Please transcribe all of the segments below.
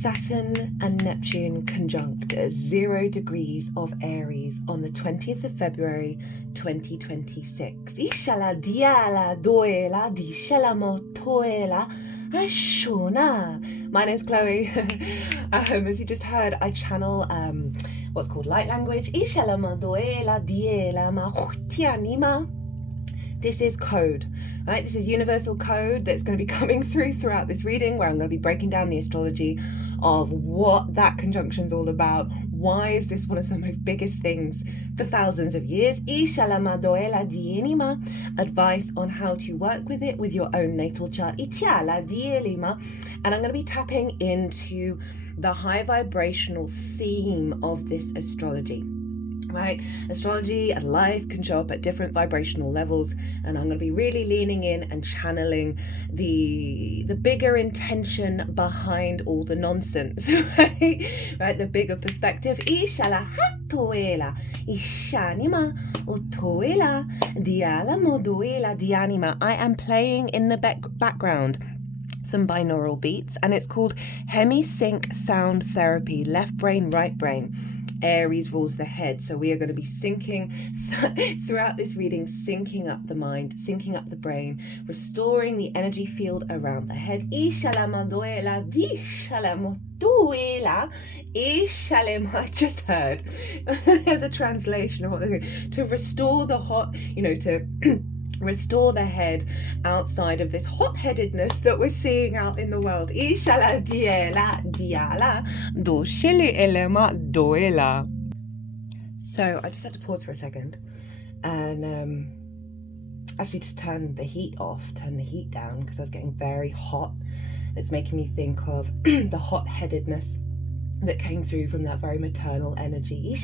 Saturn and Neptune conjunct at 0 degrees of Aries on the 20th of February 2026. Ishala diala doela di shelamo toela ashona. My name's Chloe. As you just heard, I channel what's called light language. Ishalama doela diela ma hutianima. This is code, right? This is universal code that's going to be coming throughout this reading, where I'm going to be breaking down the astrology of what that conjunction is all about. Why is this one of the most biggest things for thousands of years? Advice on how to work with it with your own natal chart. And I'm going to be tapping into the high vibrational theme of this astrology. Right, astrology and life can show up at different vibrational levels, and I'm going to be really leaning in and channeling the bigger intention behind all the nonsense, right? The bigger perspective. I am playing in the background some binaural beats, and it's called Hemi-Sync Sound Therapy, left brain, right brain. Aries rules the head, so we are going to be syncing throughout this reading, syncing up the mind, syncing up the brain, restoring the energy field around the head. I just heard there's a translation of what they're doing to restore the hot, to restore the head outside of this hot-headedness that we're seeing out in the world. So I just had to pause for a second and actually just turn the heat down, because I was getting very hot. It's making me think of the hot-headedness that came through from that very maternal energy.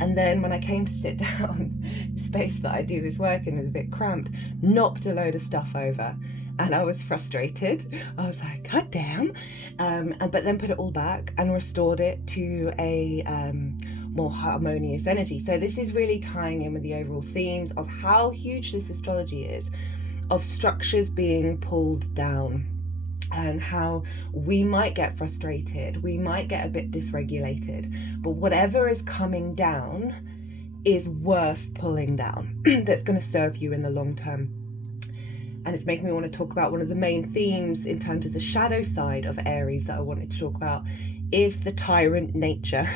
And then when I came to sit down, the space that I do this work in was a bit cramped, knocked a load of stuff over, and I was frustrated. I was like, God damn. But then put it all back and restored it to a more harmonious energy. So this is really tying in with the overall themes of how huge this astrology is, of structures being pulled down, and how we might get frustrated, we might get a bit dysregulated, but whatever is coming down is worth pulling down. That's going to serve you in the long term. And it's making me want to talk about one of the main themes in terms of the shadow side of Aries that I wanted to talk about, is the tyrant nature.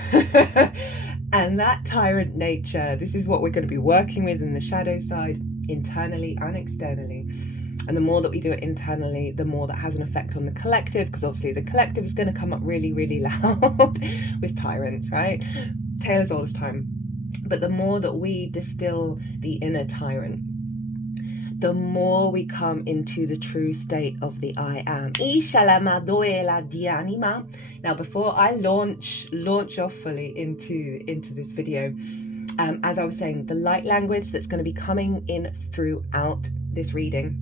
And that tyrant nature, this is what we're going to be working with in the shadow side, internally and externally. And the more that we do it internally, the more that has an effect on the collective, because obviously the collective is going to come up really, really loud with tyrants, right? Tale as old as time. But the more that we distill the inner tyrant, the more we come into the true state of the I am. Now, before I launch off fully into this video, as I was saying, the light language that's going to be coming in throughout this reading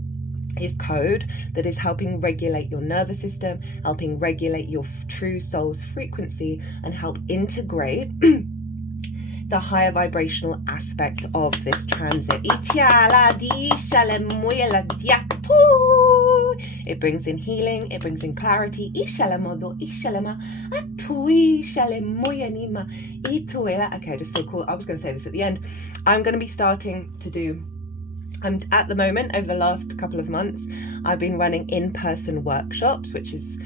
is code that is helping regulate your nervous system, helping regulate your true soul's frequency, and help integrate the higher vibrational aspect of this transit. It brings in healing, it brings in clarity. Okay, I just feel cool. I was going to say this at the end. I'm going to be starting to do, at the moment, over the last couple of months, I've been running in-person workshops, which is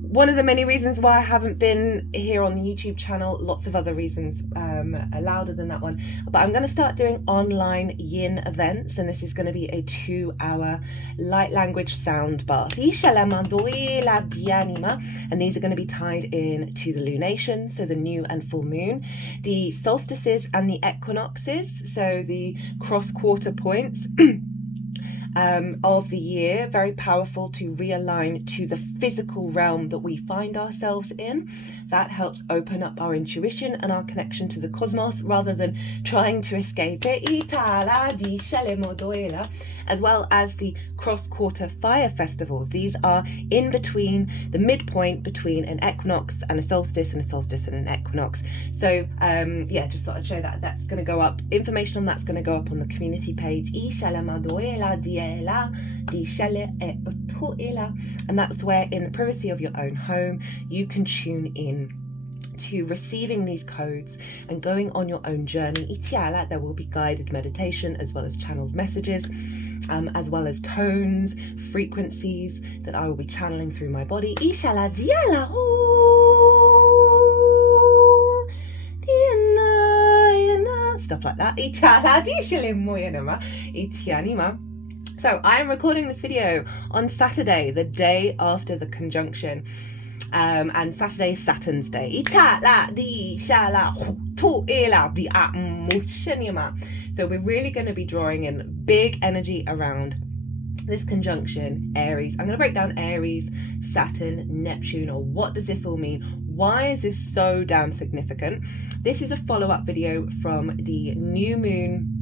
one of the many reasons why I haven't been here on the YouTube channel. Lots of other reasons louder than that one. But I'm going to start doing online yin events, and this is going to be a 2-hour light language sound bath. And these are going to be tied in to the lunation, so the new and full moon, the solstices and the equinoxes, so the cross-quarter points of the year. Very powerful to realign to the physical realm that we find ourselves in. That helps open up our intuition and our connection to the cosmos rather than trying to escape it. as well as the cross-quarter fire festivals. These are in between, the midpoint between an equinox and a solstice and an equinox. So yeah, just thought I'd show that. That's going to go up. Information on that's going to go up on the community page. And that's where, in the privacy of your own home, you can tune in to receiving these codes and going on your own journey. There will be guided meditation as well as channeled messages, as well as tones, frequencies that I will be channeling through my body. Stuff like that. So I am recording this video on Saturday, the day after the conjunction. And Saturday is Saturn's day. So we're really going to be drawing in big energy around this conjunction, Aries. I'm going to break down Aries, Saturn, Neptune, or what does this all mean? Why is this so damn significant? This is a follow-up video from the new moon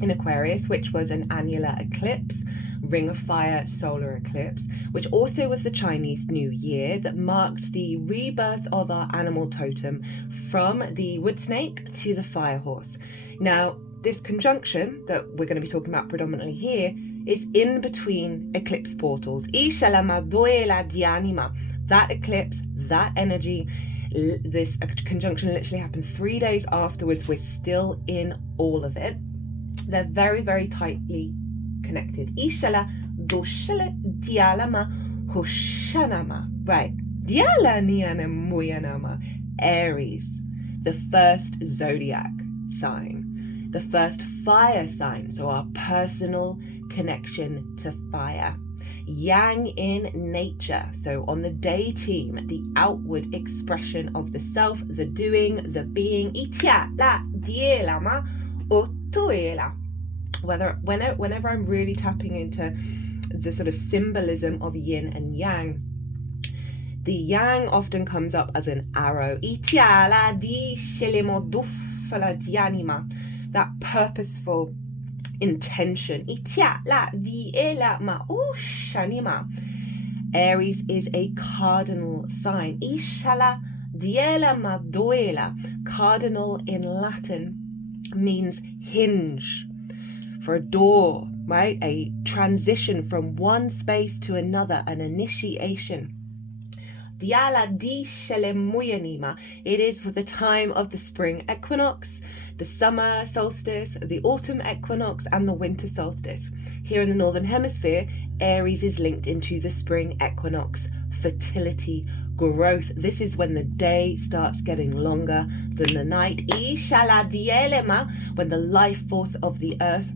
in Aquarius, which was an annular eclipse, ring of fire solar eclipse, which also was the Chinese New Year that marked the rebirth of our animal totem from the wood snake to the fire horse. Now, this conjunction that we're going to be talking about predominantly here is in between eclipse portals. That eclipse, that energy, this conjunction literally happened 3 days afterwards. We're still in all of it. They're very, very tightly connected. Right. Aries, the first zodiac sign, the first fire sign, so our personal connection to fire. Yang in nature, so on the day team, the outward expression of the self, the doing, the being. Whenever I'm really tapping into the sort of symbolism of yin and yang, the yang often comes up as an arrow. That purposeful intention. Aries is a cardinal sign. Cardinal in Latin means hinge, for a door, right? A transition from one space to another, an initiation. It is for the time of the spring equinox, the summer solstice, the autumn equinox, and the winter solstice. Here in the Northern Hemisphere, Aries is linked into the spring equinox, fertility, growth. This is when the day starts getting longer than the night. When the life force of the earth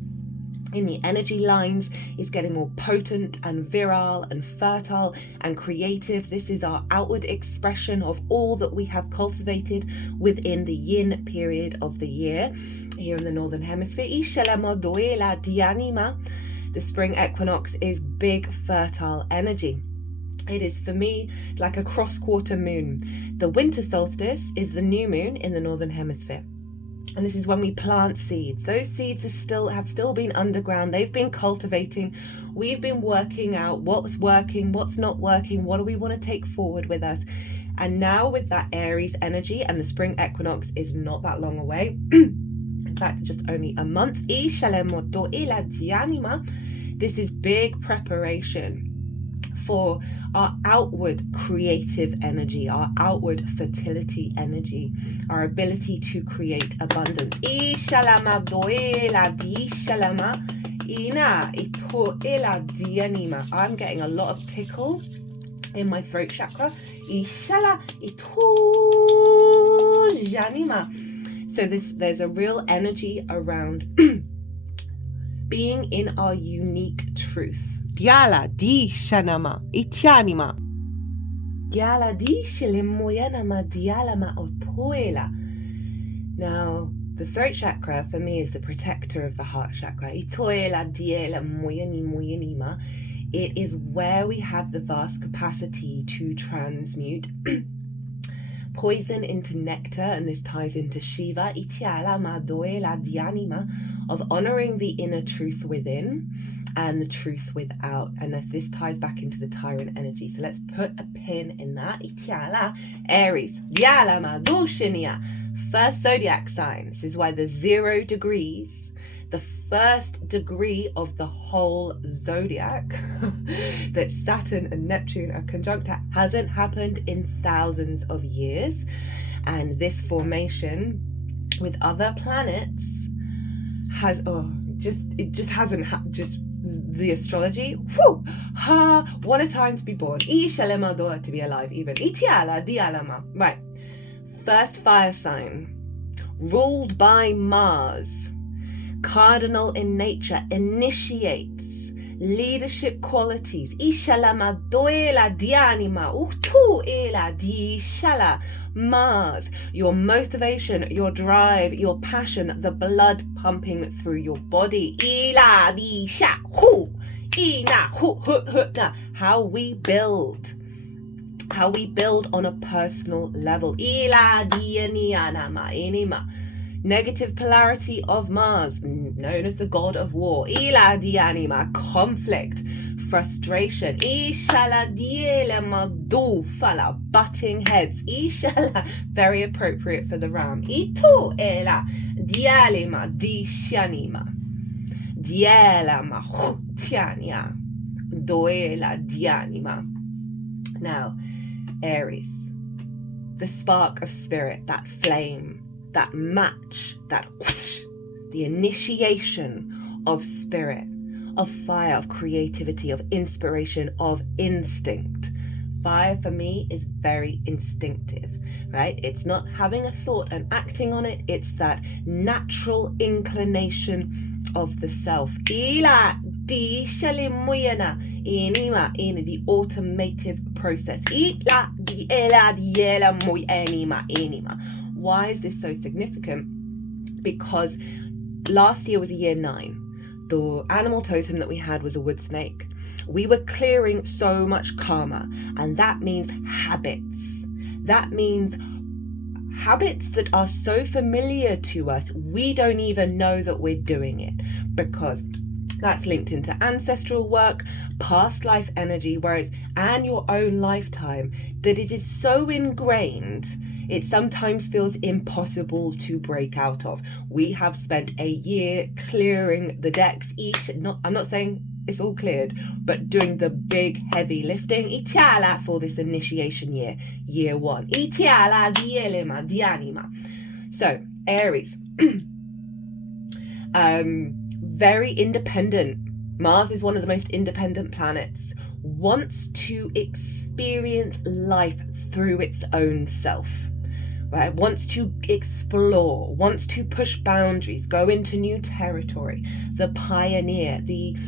in the energy lines is getting more potent and virile and fertile and creative. This is our outward expression of all that we have cultivated within the yin period of the year here in the Northern Hemisphere. The spring equinox is big, fertile energy. It is, for me, like a cross-quarter moon. The winter solstice is the new moon in the Northern Hemisphere. And this is when we plant seeds. Those seeds have still been underground. They've been cultivating. We've been working out what's working, what's not working, what do we want to take forward with us. And now with that Aries energy, and the spring equinox is not that long away. In fact, just only a month. This is big preparation for our outward creative energy, our outward fertility energy, our ability to create abundance. I'm getting a lot of tickle in my throat chakra. So there's a real energy around being in our unique truth. Diala di shanama itianima. Diala di shilimoyanama dialama otoela. Now, the throat chakra for me is the protector of the heart chakra. Itoela diela moyani moyanima. It is where we have the vast capacity to transmute poison into nectar, and this ties into Shiva, of honoring the inner truth within and the truth without. And this ties back into the tyrant energy. So let's put a pin in that. Aries, first zodiac sign. This is why the 0 degrees, the first degree of the whole zodiac that Saturn and Neptune are conjunct at, hasn't happened in thousands of years. And this formation with other planets has the astrology, what a time to be born, to be alive even. Right, first fire sign, ruled by Mars, cardinal in nature, initiates leadership qualities. Mars, your motivation, your drive, your passion, the blood pumping through your body. How we build on a personal level. Negative polarity of Mars, known as the god of war. Conflict, frustration. Butting heads. Very appropriate for the ram. Now, Aries, the spark of spirit, that flame, that match, that whoosh, the initiation of spirit, of fire, of creativity, of inspiration, of instinct. Fire for me is very instinctive, right? It's not having a thought and acting on it. It's that natural inclination of the self. In the automative process. Why is this so significant? Because last year was a year 9. The animal totem that we had was a wood snake. We were clearing so much karma, and that means habits. That means habits that are so familiar to us, we don't even know that we're doing it, because that's linked into ancestral work, past life energy, and your own lifetime, that it is so ingrained, it sometimes feels impossible to break out of. We have spent a year clearing the decks. I'm not saying it's all cleared, but doing the big heavy lifting for this initiation year 1. So Aries, very independent. Mars is one of the most independent planets. Wants to experience life through its own self, right? Wants to explore, wants to push boundaries, go into new territory. The pioneer, you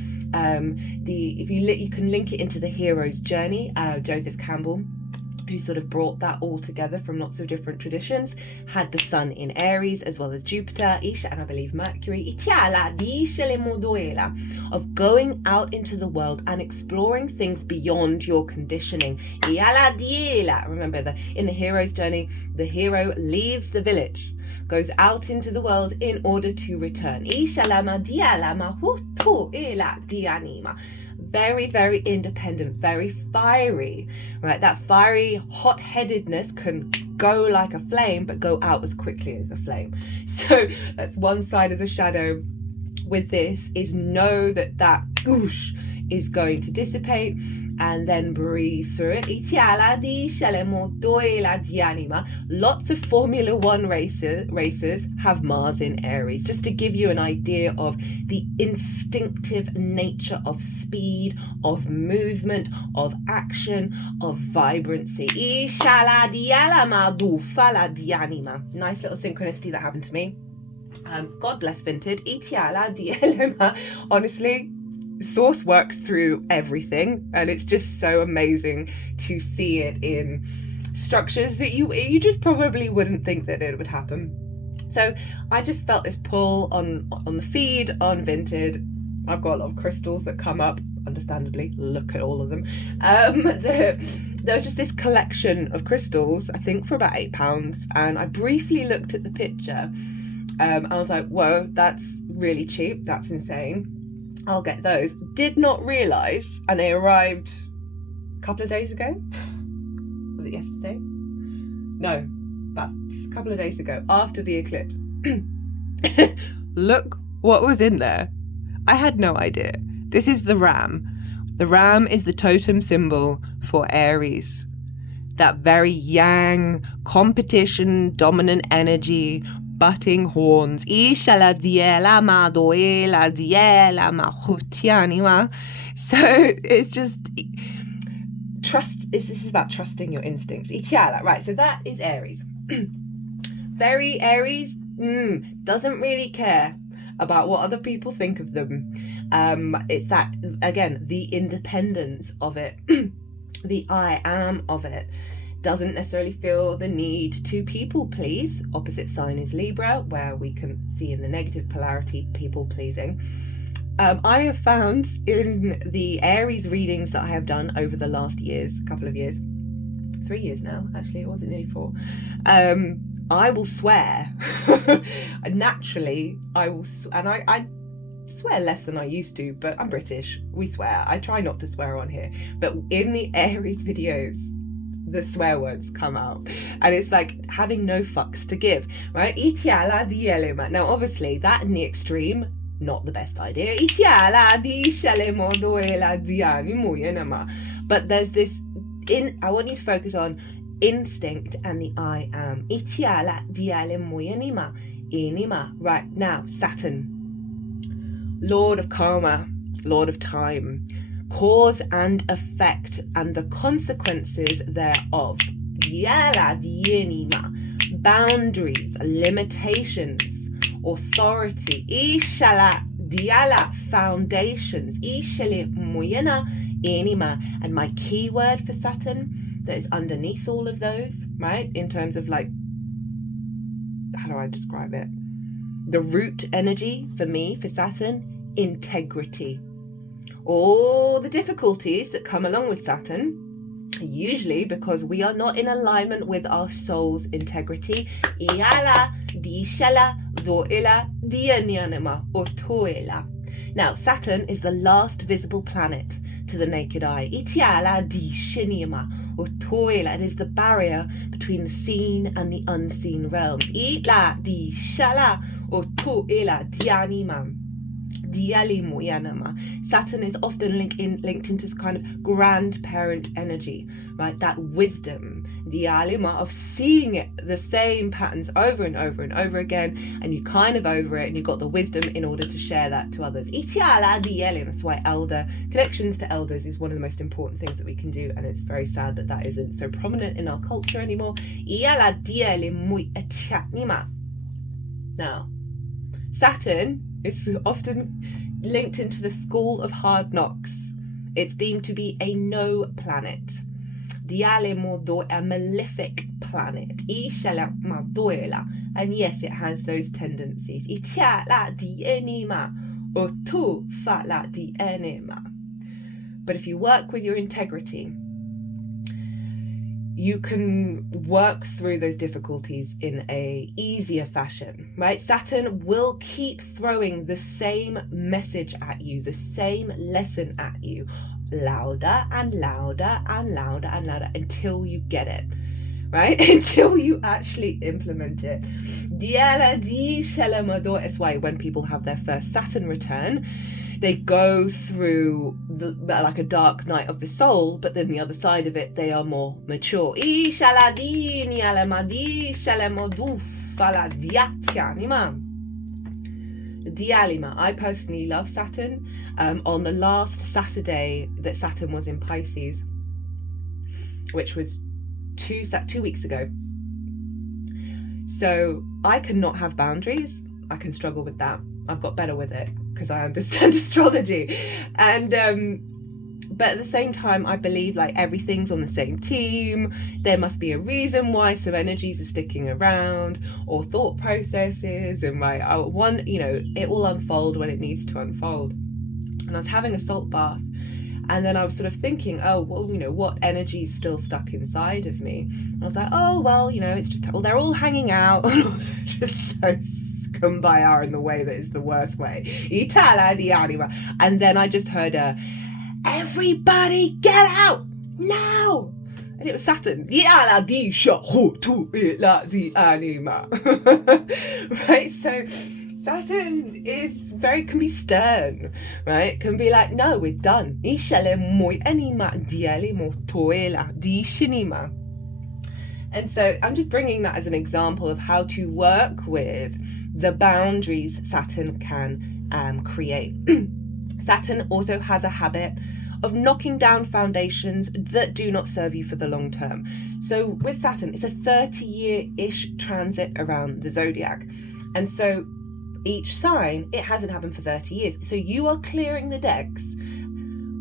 can link it into the hero's journey. Joseph Campbell, who sort of brought that all together from lots of different traditions, had the sun in Aries as well as Jupiter, and I believe Mercury, of going out into the world and exploring things beyond your conditioning. Remember, in the hero's journey, the hero leaves the village, goes out into the world in order to return. Very, very independent, very fiery, right? That fiery hot-headedness can go like a flame, but go out as quickly as a flame. So that's one side of the shadow with this, is know that whoosh is going to dissipate, and then breathe through it. Lots of Formula 1 racers have Mars in Aries, just to give you an idea of the instinctive nature of speed, of movement, of action, of vibrancy. Nice little synchronicity that happened to me. God bless Vinted. Honestly, Source works through everything, and it's just so amazing to see it in structures that you just probably wouldn't think that it would happen. So I just felt this pull on the feed on Vinted. I've got a lot of crystals that come up, understandably. Look at all of them. there was just this collection of crystals, I think for about £8, and I briefly looked at the picture. I was like, whoa, that's really cheap, that's insane, I'll get those. Did not realise, and they arrived a couple of days ago. Was it yesterday? No, about a couple of days ago, after the eclipse. Look what was in there. I had no idea. This is the ram. The ram is the totem symbol for Aries. That very yang, competition, dominant energy, butting horns. So it's just trust. This is about trusting your instincts. Right, so that is Aries. Very Aries, doesn't really care about what other people think of them. It's that, again, the independence of it, the I am of it. Doesn't necessarily feel the need to people please. Opposite sign is Libra, where we can see in the negative polarity people pleasing. I have found in the Aries readings that I have done over the last couple of years, 3 years now, actually, it wasn't nearly 4. I will swear. Naturally, I will, and I swear less than I used to, but I'm British. We swear. I try not to swear on here, but in the Aries videos, the swear words come out, and it's like having no fucks to give, right? Now, obviously, that in the extreme, not the best idea. But there's this. I want you to focus on instinct and the I am. Right now, Saturn, Lord of karma, Lord of time, cause and effect and the consequences thereof. Boundaries, limitations, authority. Foundations. And my key word for Saturn that is underneath all of those, right, in terms of like, how do I describe it? The root energy for me, for Saturn, integrity. All the difficulties that come along with Saturn, usually because we are not in alignment with our soul's integrity. Now, Saturn is the last visible planet to the naked eye. It is the barrier between the seen and the unseen realms. Saturn is often linked into this kind of grandparent energy, right? That wisdom, the alima of seeing it, the same patterns over and over and over again, and you kind of over it, and you've got the wisdom in order to share that to others. That's why connections to elders is one of the most important things that we can do, and it's very sad that that isn't so prominent in our culture anymore. Now, Saturn is often linked into the school of hard knocks. It's deemed to be a no planet. A malefic planet. And yes, it has those tendencies. But if you work with your integrity, you can work through those difficulties in a easier fashion, right? Saturn will keep throwing the same message at you, the same lesson at you, louder and louder and louder and louder until you get it, right? Until you actually implement it. It's why when people have their first Saturn return, they go through like a dark night of the soul, but then the other side of it, they are more mature. I personally love Saturn. On the last Saturday that Saturn was in Pisces, which was 2 weeks ago. So I cannot have boundaries. I can struggle with that. I've got better with it because I understand astrology, and but at the same time I believe like everything's on the same team. There must be a reason why some energies are sticking around, or thought processes, and it will unfold when it needs to unfold. And I was having a salt bath, And then I was sort of thinking, oh, well, you know, what energy is still stuck inside of me? And I was like, oh, well, you know, it's just, well, they're all hanging out. Just so kumbaya in the way that is the worst way. And then I just heard everybody get out now. And it was Saturn. Right? So Saturn can be stern, right? Can be like, no, we're done. And so I'm just bringing that as an example of how to work with the boundaries Saturn can create. Saturn also has a habit of knocking down foundations that do not serve you for the long term. So with Saturn, it's a 30-year-ish transit around the zodiac. And so each sign, it hasn't happened for 30 years. So you are clearing the decks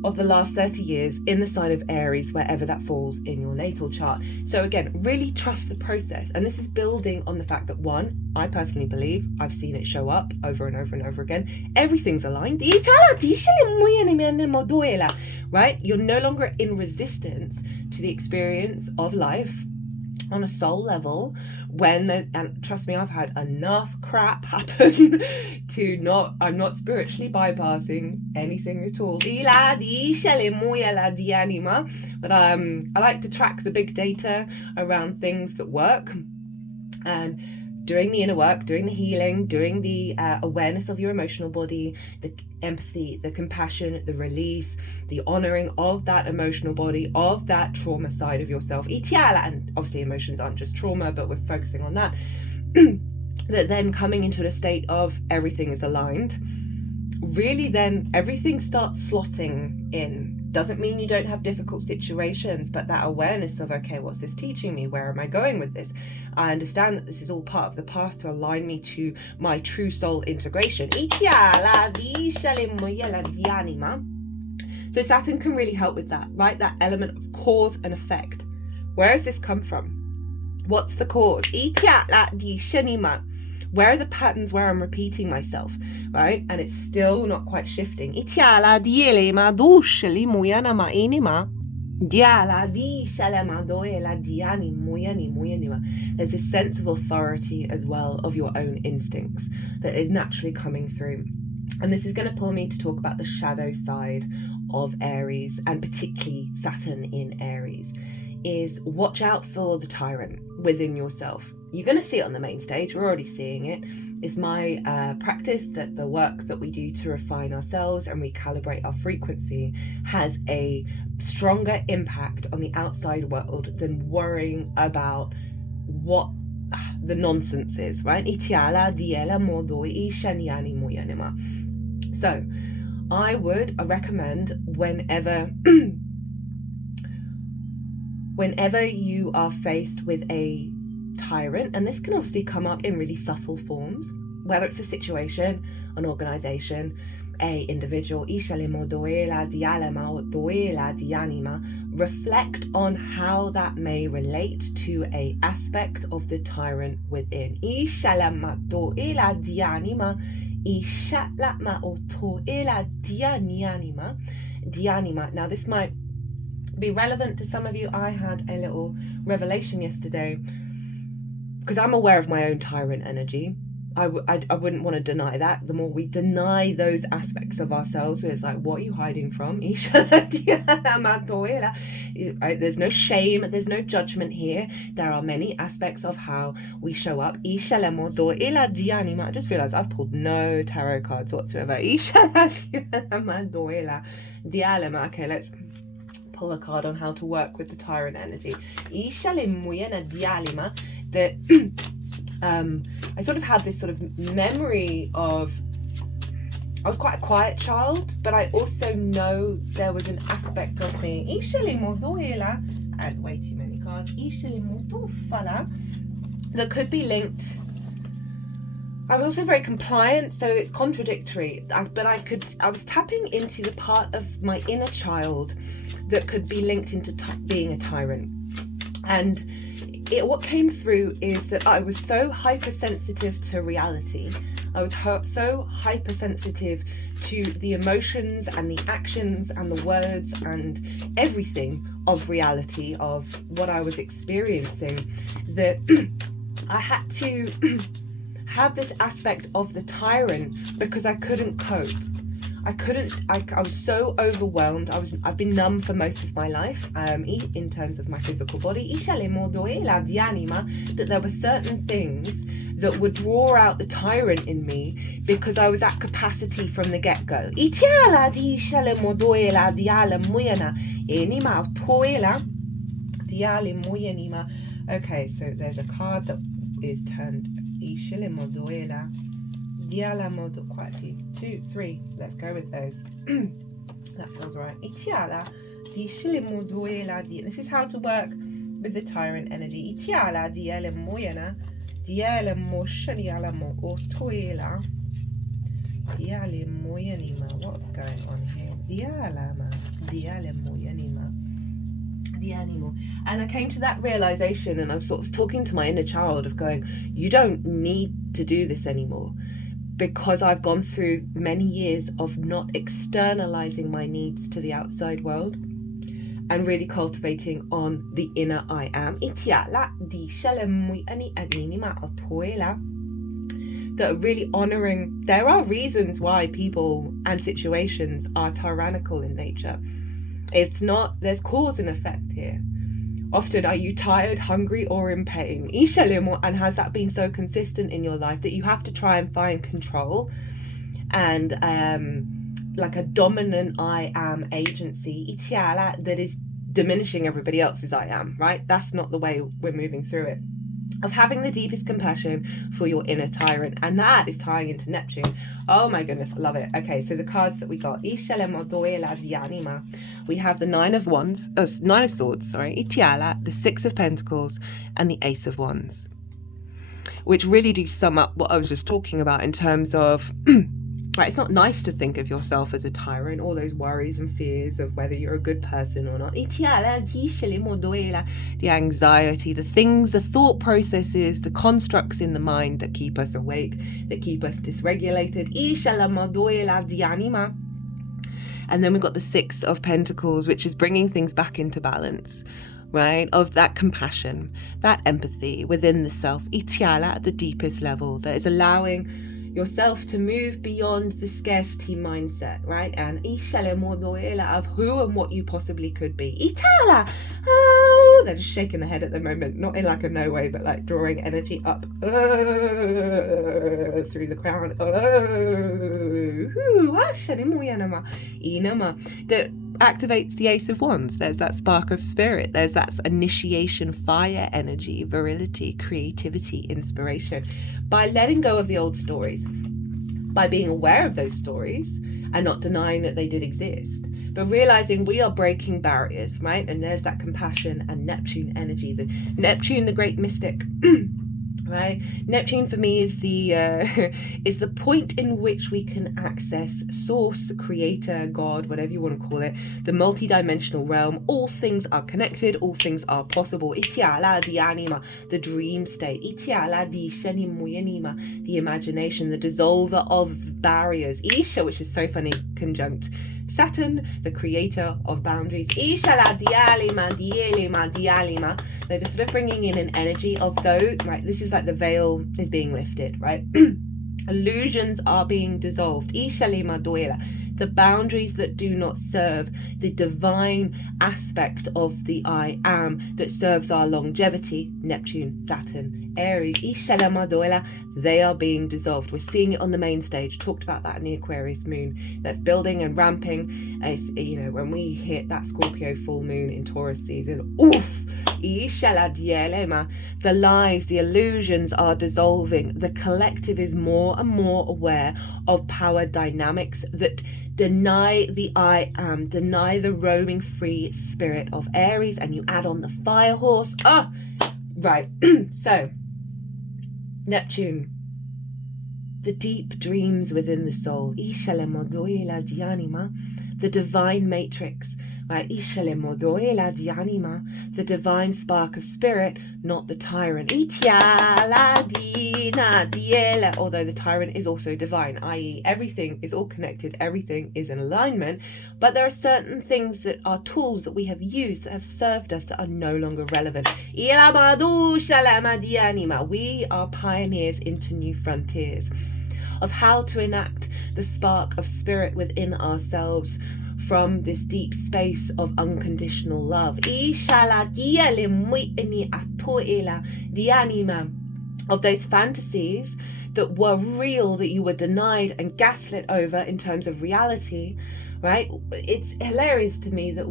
of the last 30 years in the sign of Aries, wherever that falls in your natal chart. So again, really trust the process. And this is building on the fact that, one, I personally believe, I've seen it show up over and over and over again, everything's aligned. Right? You're no longer in resistance to the experience of life on a soul level, and trust me, I've had enough crap happen to I'm not spiritually bypassing anything at all. But I like to track the big data around things that work, and doing the inner work, doing the healing, doing the awareness of your emotional body, the empathy, the compassion, the release, the honoring of that emotional body, of that trauma side of yourself. And obviously emotions aren't just trauma, but we're focusing on that. That then coming into a state of everything is aligned, really then everything starts slotting in. Doesn't mean you don't have difficult situations, but that awareness of, okay, what's this teaching me? Where am I going with this? I understand that this is all part of the past to align me to my true soul integration. So Saturn can really help with that, right? That element of cause and effect. Where has this come from? What's the cause? Where are the patterns where I'm repeating myself, right? And it's still not quite shifting. There's this sense of authority as well, of your own instincts, that is naturally coming through. And this is going to pull me to talk about the shadow side of Aries, and particularly Saturn in Aries, is watch out for the tyrant within yourself. You're going to see it on the main stage. We're already seeing it. It's my practice that the work that we do to refine ourselves and recalibrate our frequency has a stronger impact on the outside world than worrying about what the nonsense is, right? So I recommend whenever you are faced with a tyrant, and this can obviously come up in really subtle forms, whether it's a situation, an organization, a individual, reflect on how that may relate to a aspect of the tyrant within. Now this might be relevant to some of you. I had a little revelation yesterday, because I'm aware of my own tyrant energy. I wouldn't want to deny that. The more we deny those aspects of ourselves, where it's like, what are you hiding from? Right? There's no shame, there's no judgment here. There are many aspects of how we show up. I just realised I've pulled no tarot cards whatsoever. Okay, let's pull a card on how to work with the tyrant energy. That I sort of had this sort of memory of, I was quite a quiet child, but I also know there was an aspect of me, as way too many cards, that could be linked. I was also very compliant, so it's contradictory, but I was tapping into the part of my inner child that could be linked into being a tyrant. And what came through is that I was so hypersensitive to reality. I was so hypersensitive to the emotions and the actions and the words and everything of reality, of what I was experiencing, that I had to have this aspect of the tyrant because I couldn't cope. I was so overwhelmed. I've been numb for most of my life, in terms of my physical body. That there were certain things that would draw out the tyrant in me because I was at capacity from the get-go. Okay, so there's a card that is turned. Quite a few. 2, 3. Let's go with those. That feels right. This is how to work with the tyrant energy. What's going on here? The animal. And I came to that realization, and I was talking to my inner child of going, you don't need to do this anymore, because I've gone through many years of not externalizing my needs to the outside world and really cultivating on the inner I am. That are really honoring. There are reasons why people and situations are tyrannical in nature. It's not, there's cause and effect here. Often, are you tired, hungry, or in pain? And has that been so consistent in your life that you have to try and find control and like a dominant I am agency that is diminishing everybody else's I am, right? That's not the way we're moving through it. Of having the deepest compassion for your inner tyrant, and that is tying into Neptune. Oh my goodness, I love it. Okay, so the cards that we got, we have the Nine of Swords, the Six of Pentacles, and the Ace of Wands, which really do sum up what I was just talking about in terms of right, it's not nice to think of yourself as a tyrant, all those worries and fears of whether you're a good person or not. The anxiety, the things, the thought processes, the constructs in the mind that keep us awake, that keep us dysregulated. And then we've got the Six of Pentacles, which is bringing things back into balance, right? Of that compassion, that empathy within the self, at the deepest level, that is allowing yourself to move beyond the scarcity mindset, right? And of who and what you possibly could be. Oh, they're just shaking their head at the moment, not in like a no way, but like drawing energy up through the crown. That activates the Ace of Wands. There's that spark of spirit. There's that initiation, fire energy, virility, creativity, inspiration. By letting go of the old stories, by being aware of those stories and not denying that they did exist, but realizing we are breaking barriers, right? And there's that compassion and Neptune energy. The Neptune, the great mystic, right? Neptune for me is the point in which we can access source, creator, God, whatever you want to call it, the multi-dimensional realm. All things are connected, all things are possible. The dream state, the imagination, the dissolver of barriers. Isha, which is so funny, conjunct Saturn, the creator of boundaries. They're just sort of bringing in an energy of those, right? This is like the veil is being lifted, right? Illusions are being dissolved. The boundaries that do not serve the divine aspect of the I am that serves our longevity, Neptune, Saturn, Aries, they are being dissolved. We're seeing it on the main stage. Talked about that in the Aquarius moon. That's building and ramping. As, you know, when we hit that Scorpio full moon in Taurus season, oof! The lies, the illusions are dissolving. The collective is more and more aware of power dynamics that deny the I am, deny the roaming free spirit of Aries, and you add on the fire horse. Right. So, Neptune, the deep dreams within the soul, the divine matrix, right? The divine spark of spirit, not the tyrant. Although the tyrant is also divine, i.e. everything is all connected, everything is in alignment, but there are certain things that are tools that we have used that have served us that are no longer relevant. We are pioneers into new frontiers of how to enact the spark of spirit within ourselves from this deep space of unconditional love. Of those fantasies that were real, that you were denied and gaslit over in terms of reality, right? It's hilarious to me that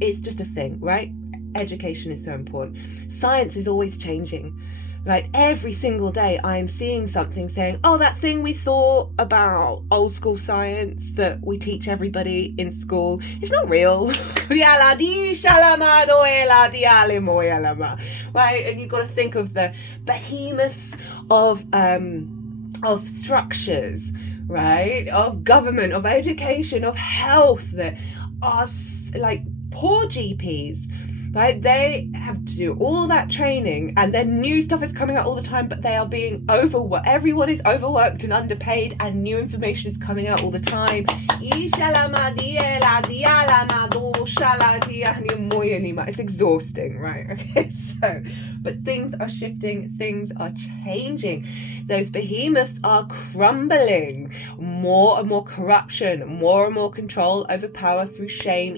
it's just a thing, right? Education is so important. Science is always changing. Like every single day I am seeing something saying, oh, that thing we thought about old school science that we teach everybody in school, it's not real. Right? And you've got to think of the behemoths of structures, right? Of government, of education, of health that are like poor GPs. Right, they have to do all that training, and then new stuff is coming out all the time, but they are being overworked. Everyone is overworked and underpaid, and new information is coming out all the time. It's exhausting, right? Okay, so, but things are shifting, things are changing. Those behemoths are crumbling. More and more corruption, more and more control over power through shame.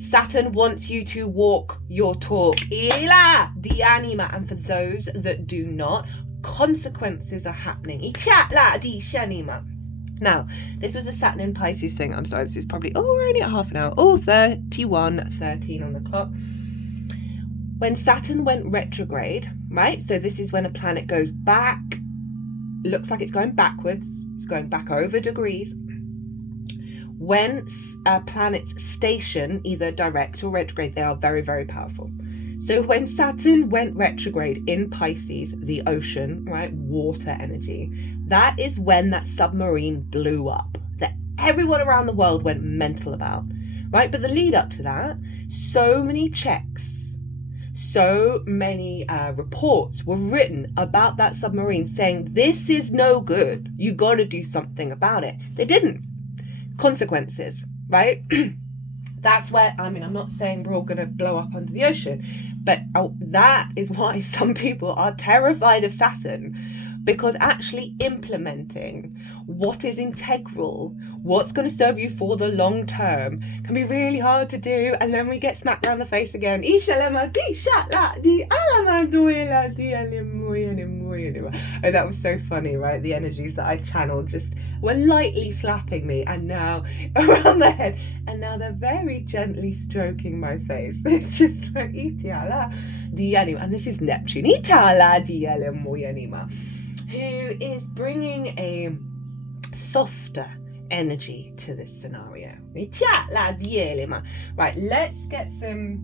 Saturn wants you to walk your talk. And for those that do not, consequences are happening. Now, this was a Saturn in Pisces thing. I'm sorry, this is probably, we're only at half an hour. 31:13 on the clock. When Saturn went retrograde, right? So this is when a planet goes back. Looks like it's going backwards. It's going back over degrees. When planets station, either direct or retrograde, they are very, very powerful. So when Saturn went retrograde in Pisces, the ocean, right, water energy, that is when that submarine blew up, that everyone around the world went mental about, right? But the lead up to that, so many checks, so many reports were written about that submarine saying, this is no good, you got to do something about it. They didn't. Consequences, right? That's where, I'm not saying we're all going to blow up under the ocean, but that is why some people are terrified of Saturn, because actually implementing what is integral, what's going to serve you for the long term, can be really hard to do, and then we get smacked around the face again. Oh, that was so funny, right? The energies that I channeled just were lightly slapping me, and now around the head, and now they're very gently stroking my face. It's just like, and this is Neptune, who is bringing a softer energy to this scenario. Right, let's get some.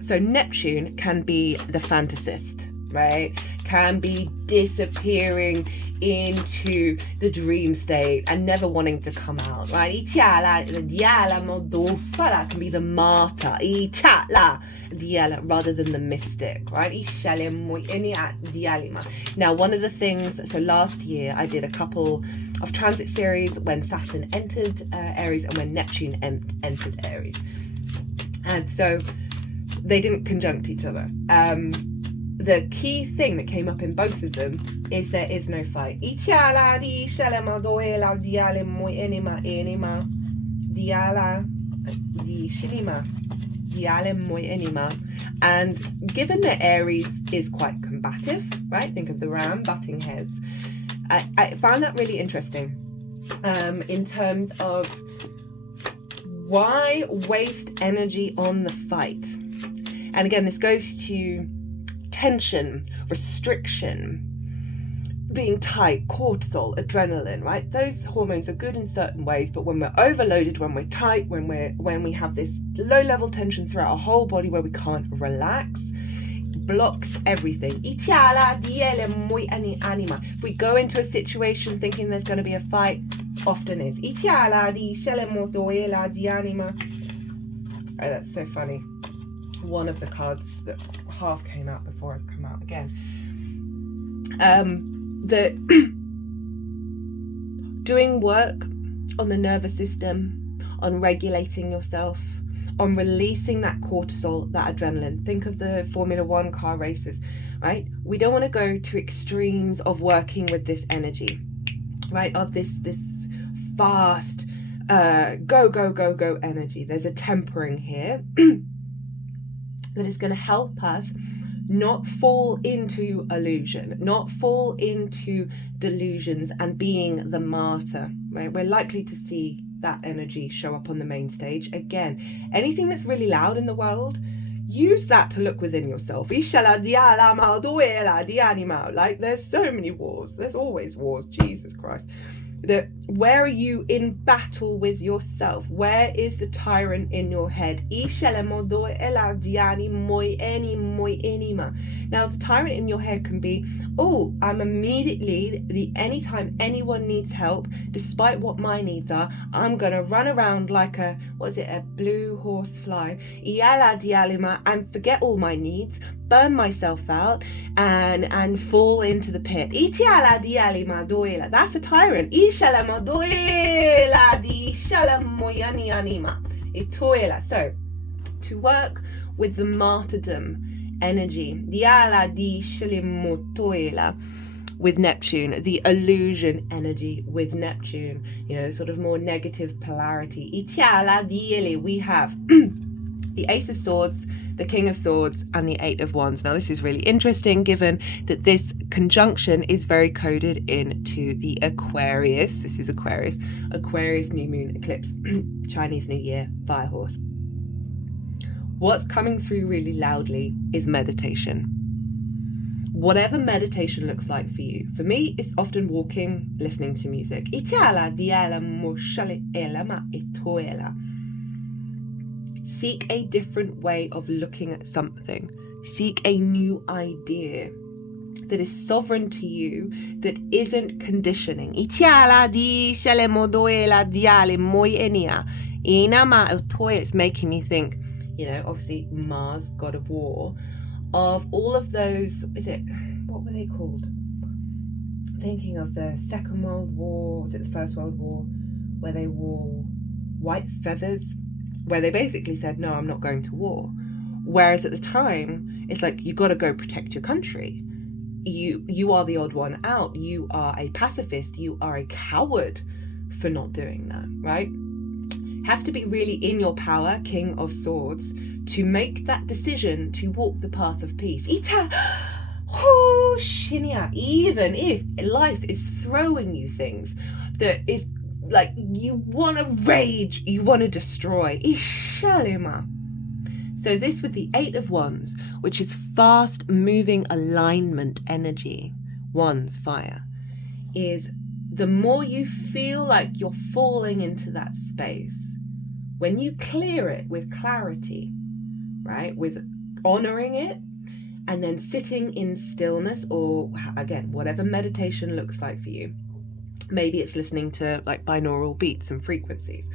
So Neptune can be the fantasist, right? Can be disappearing into the dream state and never wanting to come out, right? Can be the martyr, rather than the mystic, right? Now, one of the things, so last year I did a couple of transit series when Saturn entered Aries and when Neptune entered Aries, and so they didn't conjunct each other. The key thing that came up in both of them is there is no fight. And given that Aries is quite combative, right? Think of the ram butting heads. I found that really interesting in terms of why waste energy on the fight. And again, this goes to tension, restriction, being tight, cortisol, adrenaline, right? Those hormones are good in certain ways, but when we're overloaded, when we're tight, when we have this low level tension throughout our whole body where we can't relax, blocks everything. If we go into a situation thinking there's going to be a fight, often is. Oh, that's so funny. One of the cards that half came out before has come out again. Doing work on the nervous system, on regulating yourself, on releasing that cortisol, that adrenaline. Think of the Formula One car races, right? We don't want to go to extremes of working with this energy, right? Of this fast, go energy. There's a tempering here that is going to help us not fall into illusion, not fall into delusions and being the martyr, right? We're likely to see that energy show up on the main stage. Again, anything that's really loud in the world, use that to look within yourself. Like, there's so many wars. There's always wars. Jesus Christ. Where are you in battle with yourself? Where is the tyrant in your head? Now, the tyrant in your head can be, oh, I'm immediately, anytime anyone needs help, despite what my needs are, I'm going to run around like a blue horse fly, and forget all my needs, burn myself out, and fall into the pit. That's a tyrant. So, to work with the martyrdom energy, with Neptune, the illusion energy with Neptune, sort of more negative polarity. We have the Ace of Swords, the King of Swords, and the Eight of Wands. Now, this is really interesting given that this conjunction is very coded into the Aquarius. This is Aquarius new moon eclipse, Chinese New Year, fire horse. What's coming through really loudly is meditation. Whatever meditation looks like for you. For me, it's often walking, listening to music. Seek a different way of looking at something. Seek a new idea that is sovereign to you, that isn't conditioning. It's making me think, obviously Mars, god of war, of all of those, what were they called? Thinking of the Second World War, was it the First World War, where they wore white feathers, where they basically said, no, I'm not going to war. Whereas at the time, it's like, you got to go protect your country. You are the odd one out. You are a pacifist. You are a coward for not doing that, right? Have to be really in your power, King of Swords, to make that decision to walk the path of peace. Even if life is throwing you things that is like, you want to rage, you want to destroy. So this with the Eight of Wands, which is fast moving alignment energy, Wands, fire, is the more you feel like you're falling into that space, when you clear it with clarity, right, with honoring it, and then sitting in stillness, or again, whatever meditation looks like for you. Maybe it's listening to like binaural beats and frequencies.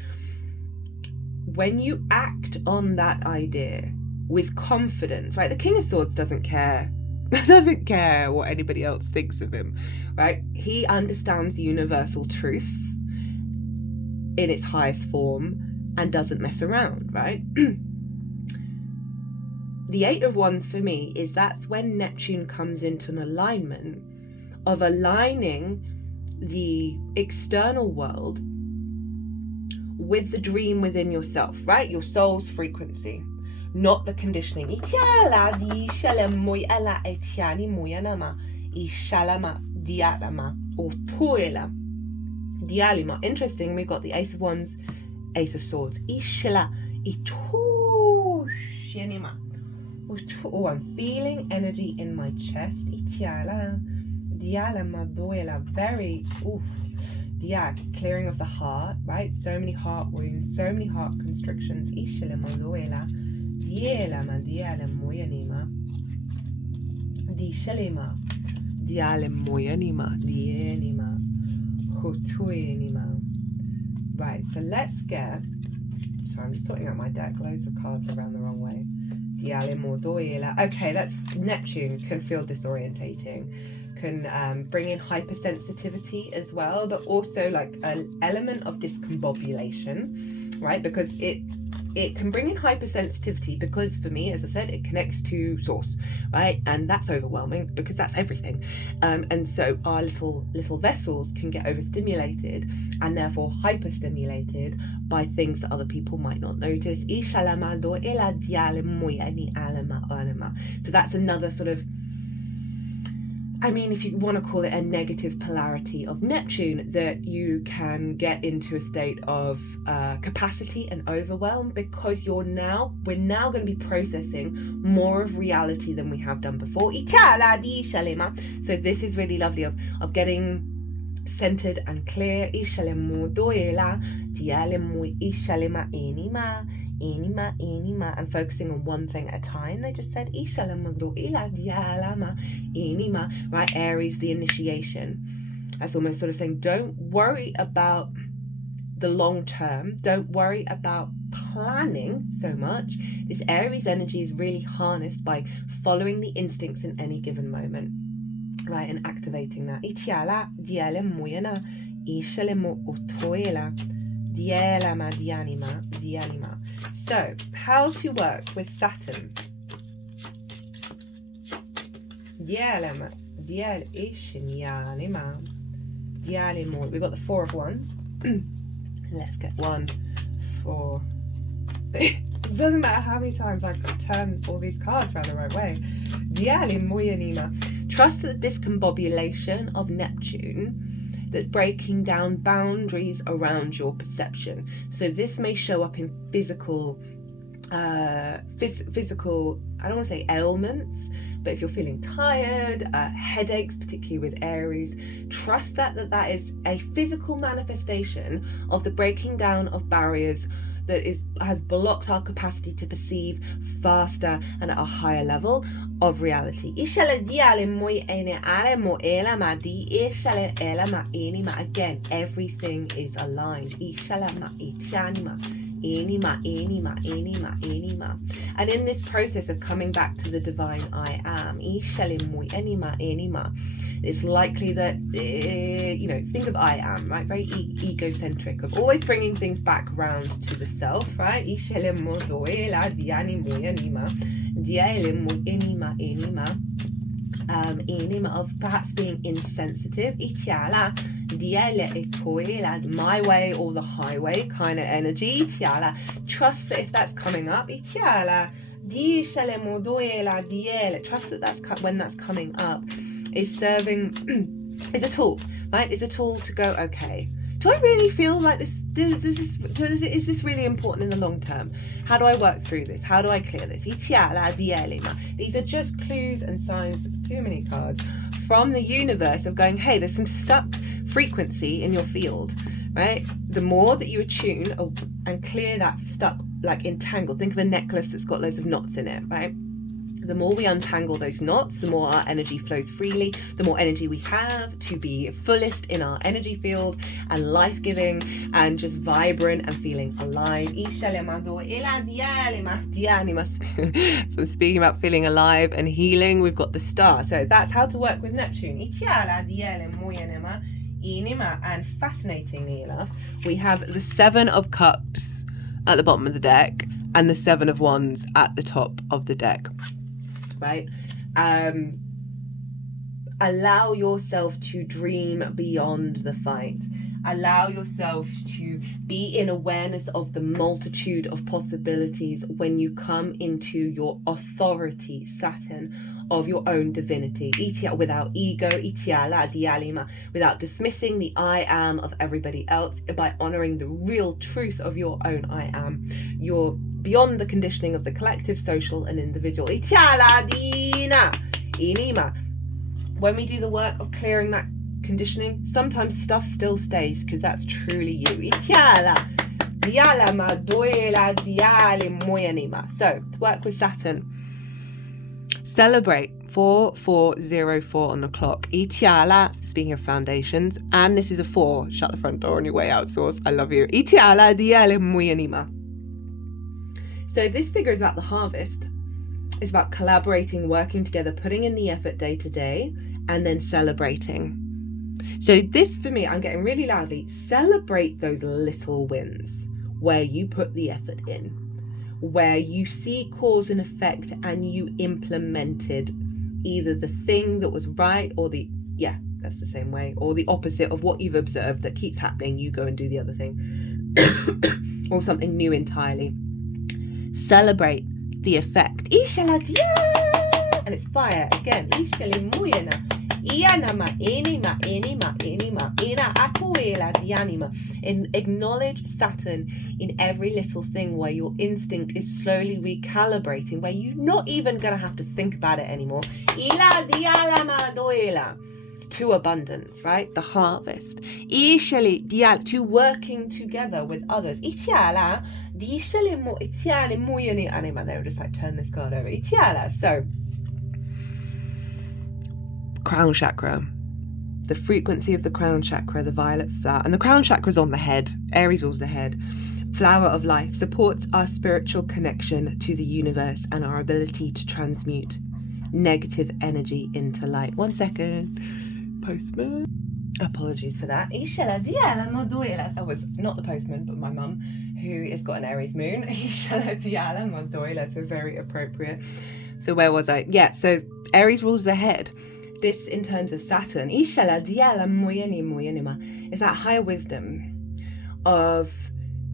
When you act on that idea with confidence, right? The King of Swords doesn't care what anybody else thinks of him, right? He understands universal truths in its highest form and doesn't mess around, right? The Eight of Wands for me is that's when Neptune comes into an alignment of aligning the external world with the dream within yourself, right? Your soul's frequency, not the conditioning. Interesting, we've got the Ace of Wands, Ace of Swords. Oh, I'm feeling energy in my chest. Very, clearing of the heart, right? So many heart wounds, so many heart constrictions. di shalema, diale moyanima, dienima, hotuenima. Right, so let's get, sorry, I'm just sorting out my deck, loads of cards around the wrong way. Diale modoela. Okay, that's Neptune, can feel disorientating, can bring in hypersensitivity as well, but also like an element of discombobulation, right? Because it can bring in hypersensitivity because for me, as I said, it connects to source, right? And that's overwhelming because that's everything. And so our little vessels can get overstimulated and therefore hyperstimulated by things that other people might not notice. So that's another sort of, I mean, if you want to call it a negative polarity of Neptune, that you can get into a state of capacity and overwhelm because we're now going to be processing more of reality than we have done before. So this is really lovely of getting centered and clear. And focusing on one thing at a time. They just said right? Aries, the initiation. That's almost sort of saying, don't worry about the long term, don't worry about planning so much. This Aries energy is really harnessed by following the instincts in any given moment, right? And activating that. So, how to work with Saturn? We got the Four of Wands. Let's get 1, 4. It doesn't matter how many times I turn all these cards around the right way. Trust the discombobulation of Neptune that's breaking down boundaries around your perception. So this may show up in physical, I don't want to say ailments, but if you're feeling tired, headaches, particularly with Aries, trust that is a physical manifestation of the breaking down of barriers that has blocked our capacity to perceive faster and at a higher level of reality. Again, everything is aligned. And in this process of coming back to the divine I am, it's likely that, think of I am, right? Very egocentric, of always bringing things back round to the self, right? Of perhaps being insensitive, my way or the highway kind of energy. Trust that if that's coming up, trust that when that's coming up is serving is a tool, right? It's a tool to go, okay, do I really feel like this? Is this really important in the long term? How do I work through this? How do I clear this? These are just clues and signs, too many cards, from the universe of going, hey, there's some stuck frequency in your field, right? The more that you attune and clear that stuck, like entangled, think of a necklace that's got loads of knots in it, right? The more we untangle those knots, the more our energy flows freely, the more energy we have to be fullest in our energy field and life-giving and just vibrant and feeling alive. So I'm speaking about feeling alive and healing. We've got the star. So that's how to work with Neptune. And fascinatingly enough, we have the 7 of Cups at the bottom of the deck and the 7 of Wands at the top of the deck. Right? Allow yourself to dream beyond the fight. Allow yourself to be in awareness of the multitude of possibilities when you come into your authority, Saturn, of your own divinity, without ego, without dismissing the I am of everybody else, by honoring the real truth of your own I am. You're beyond the conditioning of the collective, social, and individual. When we do the work of clearing that conditioning, sometimes stuff still stays because that's truly you. So, to work with Saturn, celebrate 4404 on the clock. Itiala, speaking of foundations, and this is a 4. Shut the front door on your way out, Source. I love you. Itiala diale muy anima. So this figure is about the harvest. It's about collaborating, working together, putting in the effort day to day, and then celebrating. So this, for me, I'm getting really loudly, celebrate those little wins where you put the effort in, where you see cause and effect and you implemented either the thing that was right or that's the same way, or the opposite of what you've observed that keeps happening, you go and do the other thing, or something new entirely. Celebrate the effect. And it's fire again. Acknowledge Saturn in every little thing where your instinct is slowly recalibrating, where you're not even going to have to think about it anymore. To abundance, right? The harvest. To working together with others. They were just like, turn this card over. So, crown chakra. The frequency of the crown chakra, the violet flower. And the crown chakra's on the head. Aries rules the head. Flower of life supports our spiritual connection to the universe and our ability to transmute negative energy into light. 1 second. Postman. Apologies for that. That was not the postman, but my mum, who has got an Aries moon. So very appropriate. So where was I? Yeah, so Aries rules the head. This in terms of Saturn. Is that higher wisdom of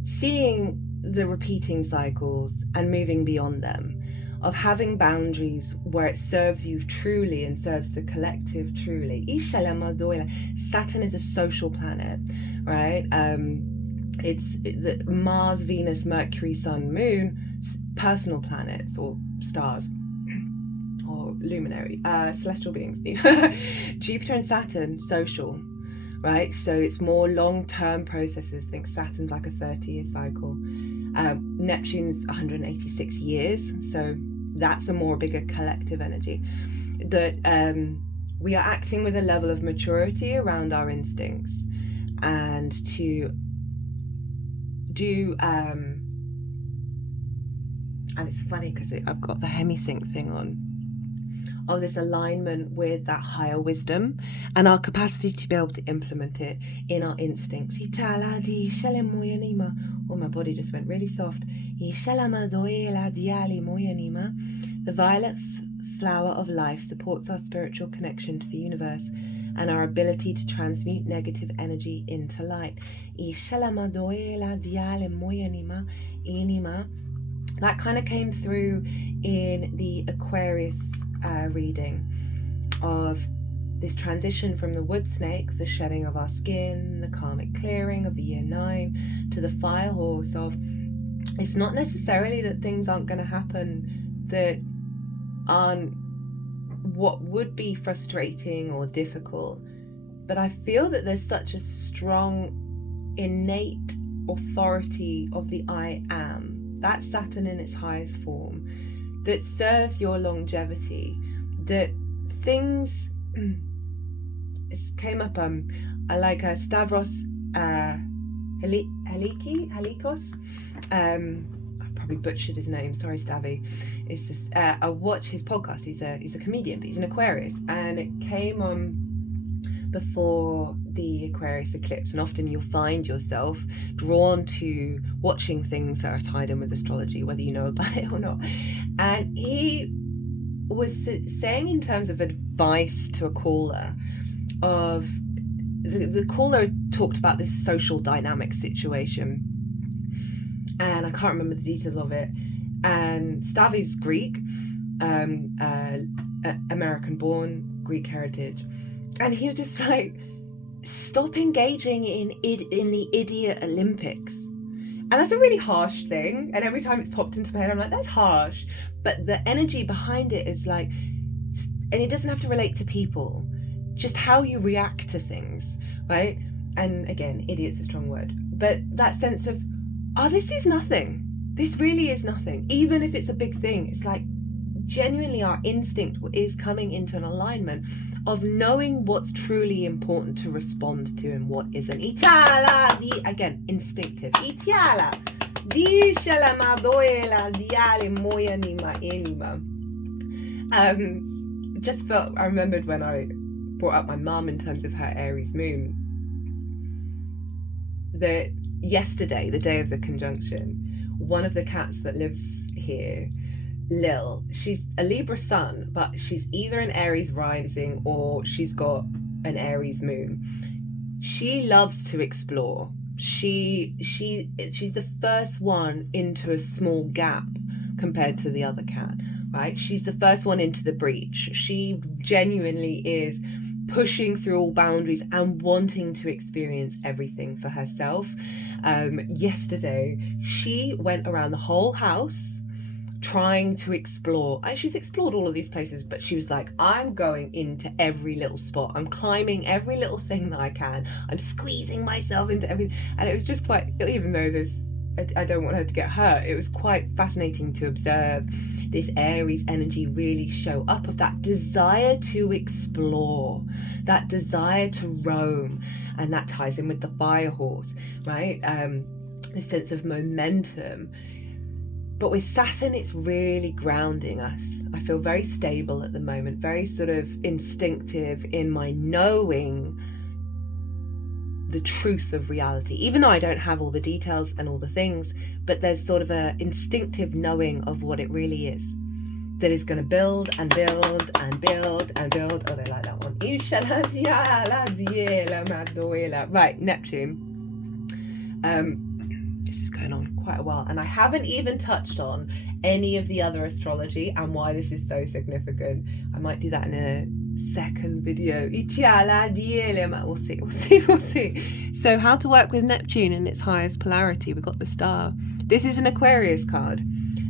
seeing the repeating cycles and moving beyond them, of having boundaries where it serves you truly and serves the collective truly. Saturn is a social planet, right? It's the Mars, Venus, Mercury, Sun, Moon, personal planets or stars or luminary, celestial beings. Jupiter and Saturn, social, right? So it's more long-term processes. Think Saturn's like a 30-year cycle. Neptune's 186 years, so that's a more bigger collective energy. That we are acting with a level of maturity around our instincts, and to do and it's funny because I've got the hemisync thing on, of this alignment with that higher wisdom and our capacity to be able to implement it in our instincts. Oh, my body just went really soft. The violet flower of life supports our spiritual connection to the universe and our ability to transmute negative energy into light. That kind of came through in the Aquarius reading of this transition from the wood snake, the shedding of our skin, the karmic clearing of the year 9, to the fire horse of, it's not necessarily that things aren't going to happen that aren't what would be frustrating or difficult, but I feel that there's such a strong innate authority of the I am, that Saturn in its highest form, that serves your longevity, that things it came up I like Stavros Helikos. I've probably butchered his name, sorry Stavy. It's just I watch his podcast. He's a comedian, but he's an Aquarius, and it came on before the Aquarius eclipse, and often you'll find yourself drawn to watching things that are tied in with astrology, whether you know about it or not. And he was saying, in terms of advice to a caller, of the caller talked about this social dynamic situation, and I can't remember the details of it, and Stavi's Greek, American born, Greek heritage, and he was just like, stop engaging in the idiot Olympics. And that's a really harsh thing, and every time it's popped into my head I'm like, that's harsh, but the energy behind it is like, and it doesn't have to relate to people, just how you react to things, right? And again, idiot's a strong word, but that sense of, oh, this is nothing, this really is nothing, even if it's a big thing. It's like, genuinely our instinct is coming into an alignment of knowing what's truly important to respond to and what isn't. Again, instinctive. Just felt, I remembered when I brought up my mum in terms of her Aries moon, that yesterday, the day of the conjunction, one of the cats that lives here, Lil, she's a Libra sun, but she's either an Aries rising or she's got an Aries moon. She loves to explore. She's the first one into a small gap compared to the other cat, right? She's the first one into the breach. She genuinely is pushing through all boundaries and wanting to experience everything for herself. Yesterday, she went around the whole house trying to explore. She's explored all of these places, but she was like, I'm going into every little spot. I'm climbing every little thing that I can. I'm squeezing myself into everything. And it was just quite, even though I don't want her to get hurt, it was quite fascinating to observe this Aries energy really show up, of that desire to explore, that desire to roam. And that ties in with the fire horse, right? The sense of momentum. But with Saturn, it's really grounding us. I feel very stable at the moment, very sort of instinctive in my knowing the truth of reality, even though I don't have all the details and all the things, but there's sort of a instinctive knowing of what it really is, that is going to build and build and build and build. Oh, they like that one. Right, Neptune. This is going on quite a while, and I haven't even touched on any of the other astrology and why this is so significant. I might do that in a second video. We'll see. So how to work with Neptune in its highest polarity. We've got the star. This is an Aquarius card.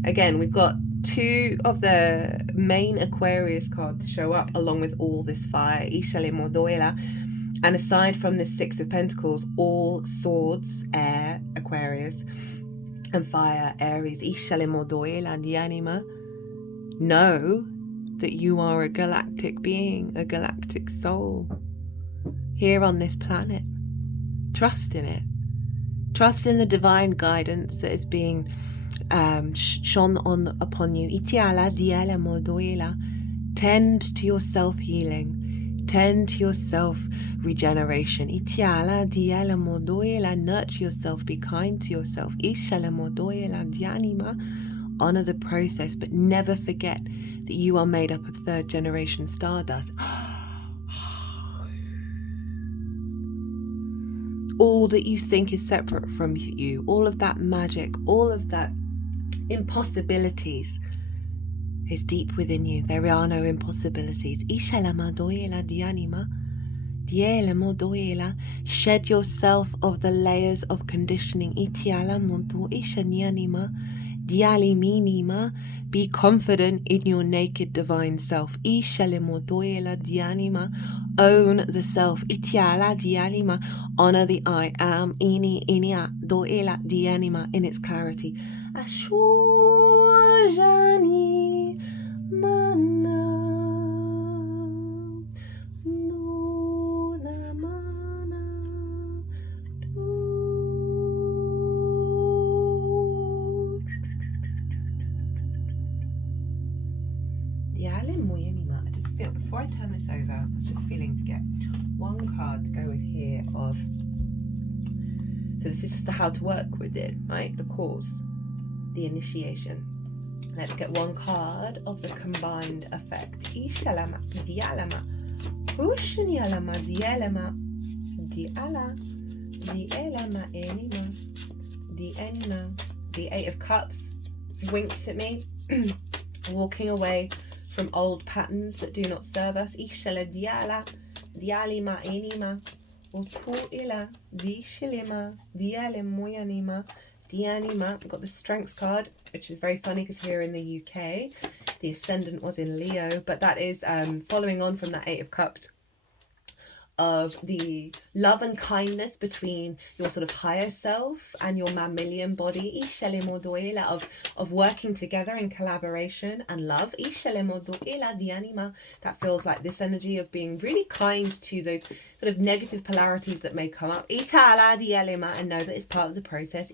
Again, we've got two of the main Aquarius cards show up along with all this fire. And aside from the Six of Pentacles, all swords, air, Aquarius, and fire, Aries. Know that you are a galactic being, a galactic soul here on this planet. Trust in it. Trust in the divine guidance that is being shone on upon you. Tend to your self-healing. Tend to your self-regeneration. Nurture yourself. Be kind to yourself. Honor the process, but never forget that you are made up of third-generation stardust. All that you think is separate from you, all of that magic, all of that impossibilities is deep within you. There are no impossibilities. Shed yourself of the layers of conditioning. Be confident in your naked divine self. Own the self. Honor the I am in its clarity. I just feel, before I turn this over, I was just feeling to get one card to go with here of, so this is the how to work with it, right? The cause, the initiation. Let's get one card of the combined effect. The Eight of Cups winks at me, walking away from old patterns that do not serve us. We've got the Strength card, which is very funny because here in the UK, the Ascendant was in Leo, but that is following on from that Eight of Cups of the love and kindness between your sort of higher self and your mammalian body, of working together in collaboration and love. That feels like this energy of being really kind to those sort of negative polarities that may come up. And know that it's part of the process.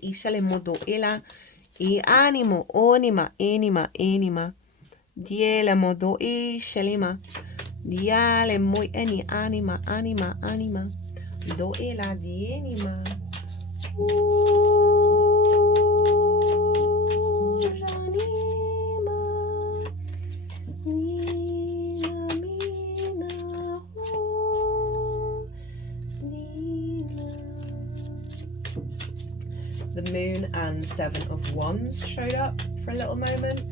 Diale muy any anima do ela di anima The Moon and Seven of Wands showed up for a little moment.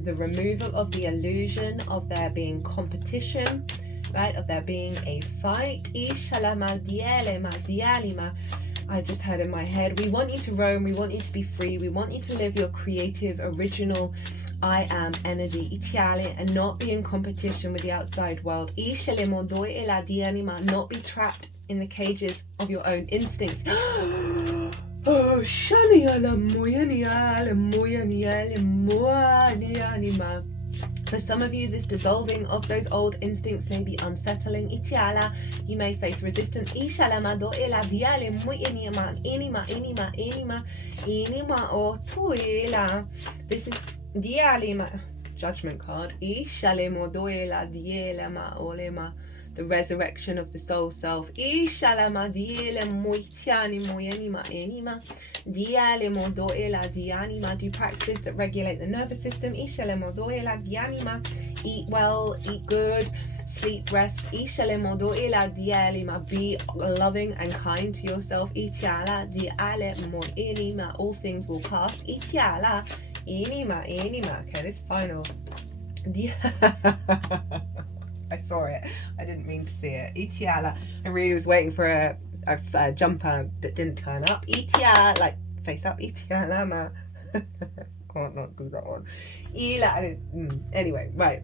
The removal of the illusion of there being competition, right? Of there being a fight. I just heard in my head, we want you to roam, we want you to be free, we want you to live your creative, original, I am energy, and not be in competition with the outside world. Not be trapped in the cages of your own instincts. Oh, shani ala moyani ala moyani ala moyani anima. For some of you, this dissolving of those old instincts may be unsettling. Itiala, you may face resistance. Ishalama do ela diale moyani enima o tuela. This is dialima judgment card. Ishalemo do ela dielama olema. The resurrection of the soul self. Do practices that regulate the nervous system. Eat well, eat good, sleep, rest. Be loving and kind to yourself. All things will pass. Okay, this final. I saw it. I didn't mean to see it. Itiala. I really was waiting for a jumper that didn't turn up. Itiala, like face up. Itiala, ma. Can't not do that one. Anyway, right.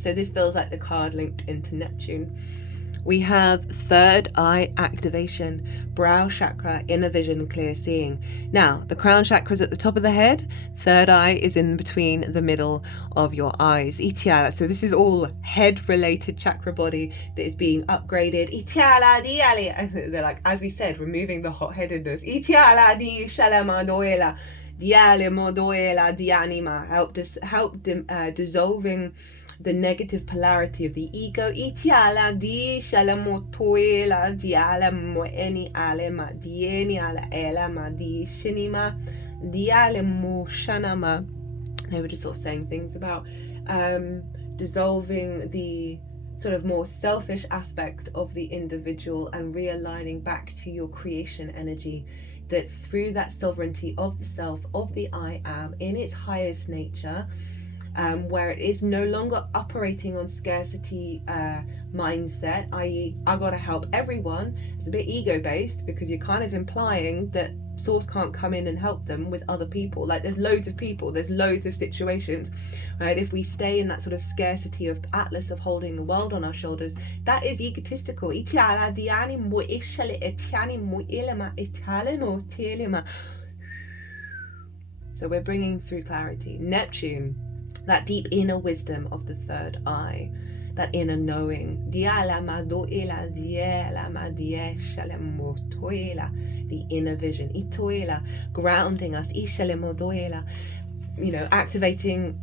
So this feels like the card linked into Neptune. We have third eye activation, brow chakra, inner vision, clear seeing. Now, the crown chakra is at the top of the head. Third eye is in between the middle of your eyes. Itiala. So this is all head-related chakra body that is being upgraded. Itiala diale. They're like, as we said, removing the hot-headedness. Itiala di shalama doela. Diale modoela dianima. Help dissolving the negative polarity of the ego. Itiala di shalamotoela diala moeni alema dieni ala elama di shinima diale mo shanama. They were just sort of saying things about dissolving the sort of more selfish aspect of the individual and realigning back to your creation energy, that through that sovereignty of the self, of the I am in its highest nature, where it is no longer operating on scarcity mindset, i.e. I gotta help everyone. It's a bit ego-based because you're kind of implying that source can't come in and help them with other people. Like, there's loads of people, there's loads of situations, right? If we stay in that sort of scarcity of Atlas of holding the world on our shoulders, that is egotistical. So we're bringing through clarity. Neptune, that deep inner wisdom of the third eye, that inner knowing. The inner vision. Grounding us. Activating.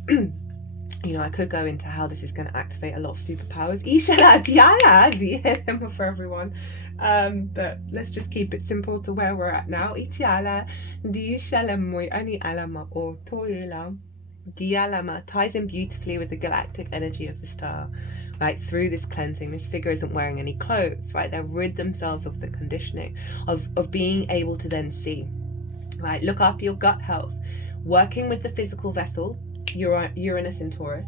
I could go into how this is going to activate a lot of superpowers. For everyone. But let's just keep it simple to where we're at now. Dialama ties in beautifully with the galactic energy of the star, right? Through this cleansing, this figure isn't wearing any clothes, right? They've rid themselves of the conditioning of being able to then see, right? Look after your gut health, working with the physical vessel, Uranus in Taurus,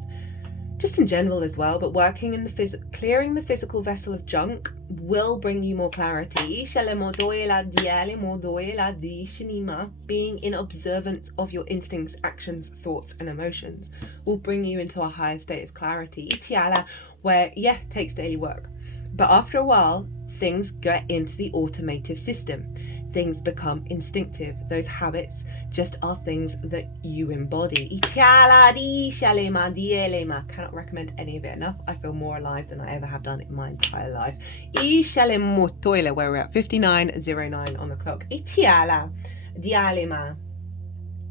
just in general as well, but working in the clearing the physical vessel of junk will bring you more clarity. Being in observance of your instincts, actions, thoughts and emotions will bring you into a higher state of clarity, where takes daily work, But after a while, things get into the automative system. Things become instinctive. Those habits just are things that you embody. Cannot recommend any of it enough. I feel more alive than I ever have done in my entire life. Where we're at 59:09 on the clock.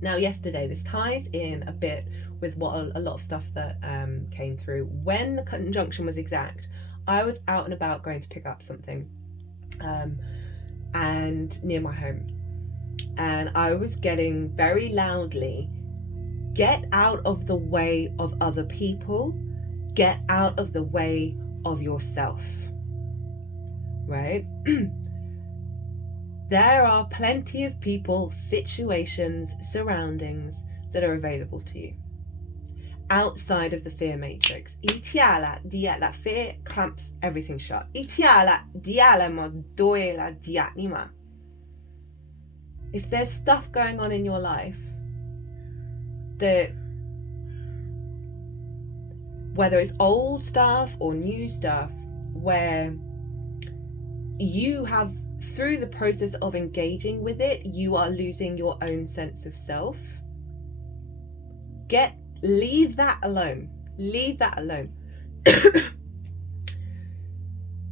Now yesterday, this ties in a bit with what a lot of stuff that came through. When the conjunction was exact, I was out and about going to pick up something and near my home, and I was getting very loudly, get out of the way of other people, get out of the way of yourself, right? There are plenty of people, situations, surroundings that are available to you outside of the fear matrix. That fear clamps everything shut. If there's stuff going on in your life that, whether it's old stuff or new stuff, where you have, through the process of engaging with it, you are losing your own sense of self, leave that alone. Leave that alone.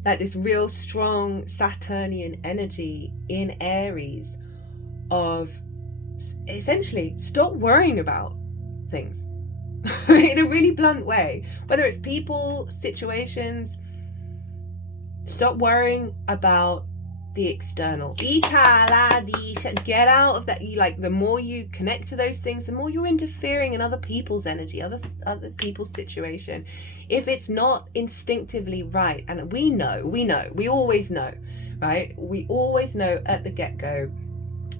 Like this real strong Saturnian energy in Aries of essentially stop worrying about things in a really blunt way. Whether it's people, situations, stop worrying about the external. Get out of that. The more you connect to those things, the more you're interfering in other people's energy, other people's situation. If it's not instinctively right, and we always know, right? We always know at the get-go,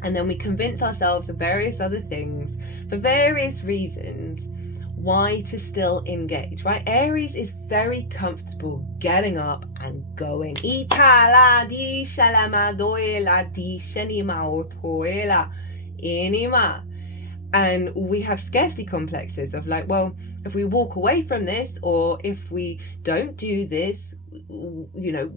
and then we convince ourselves of various other things for various reasons why to engage, right? Aries is very comfortable getting up and going. And we have scarcity complexes of like, well, if we walk away from this, or if we don't do this, you know,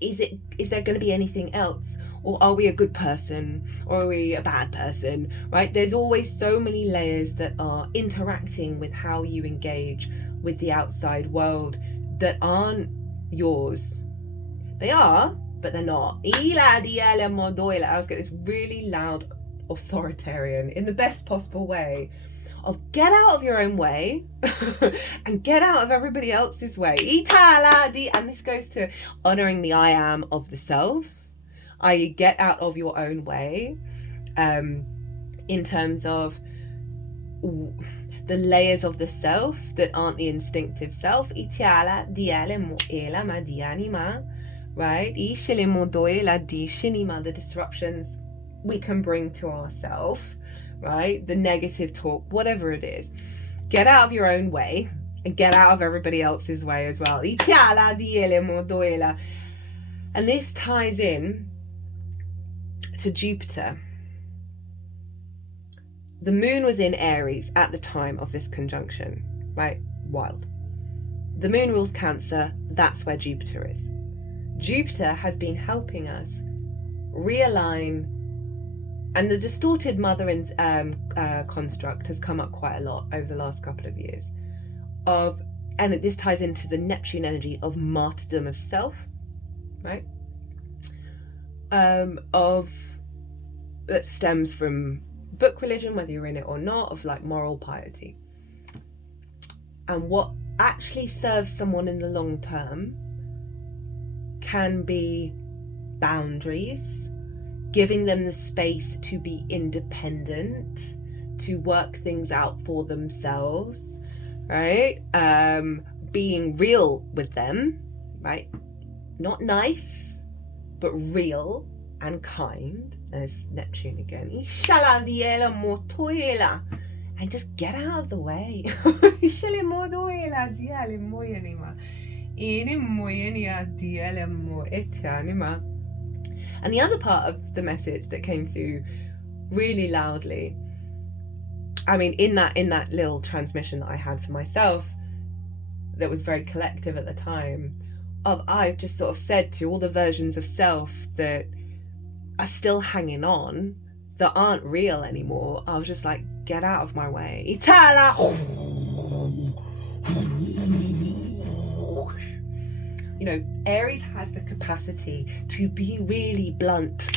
is there going to be anything else? Or are we a good person? Or are we a bad person? Right? There's always so many layers that are interacting with how you engage with the outside world that aren't yours. They are, but they're not. I was getting this really loud authoritarian, in the best possible way, of get out of your own way and get out of everybody else's way. And this goes to honoring the I am of the self, i.e. get out of your own way, in terms of the layers of the self that aren't the instinctive self. Right? The disruptions we can bring to ourselves, right? The negative talk, whatever it is. Get out of your own way and get out of everybody else's way as well. And this ties in to Jupiter. The moon was in Aries at the time of this conjunction, right? Wild. The moon rules Cancer. That's where Jupiter is. Jupiter has been helping us realign, and the distorted mother construct has come up quite a lot over the last couple of years. And this ties into the Neptune energy of martyrdom of self, right? That stems from book religion, whether you're in it or not, of like moral piety. And what actually serves someone in the long term can be boundaries, giving them the space to be independent, to work things out for themselves, right? Being real with them, right? Not nice, but real and kind. There's Neptune again. And just get out of the way. And the other part of the message that came through really loudly, I mean, in that little transmission that I had for myself, that was very collective at the time, I've just sort of said to all the versions of self that are still hanging on, that aren't real anymore, I was just like, get out of my way. Itala. You know, Aries has the capacity to be really blunt.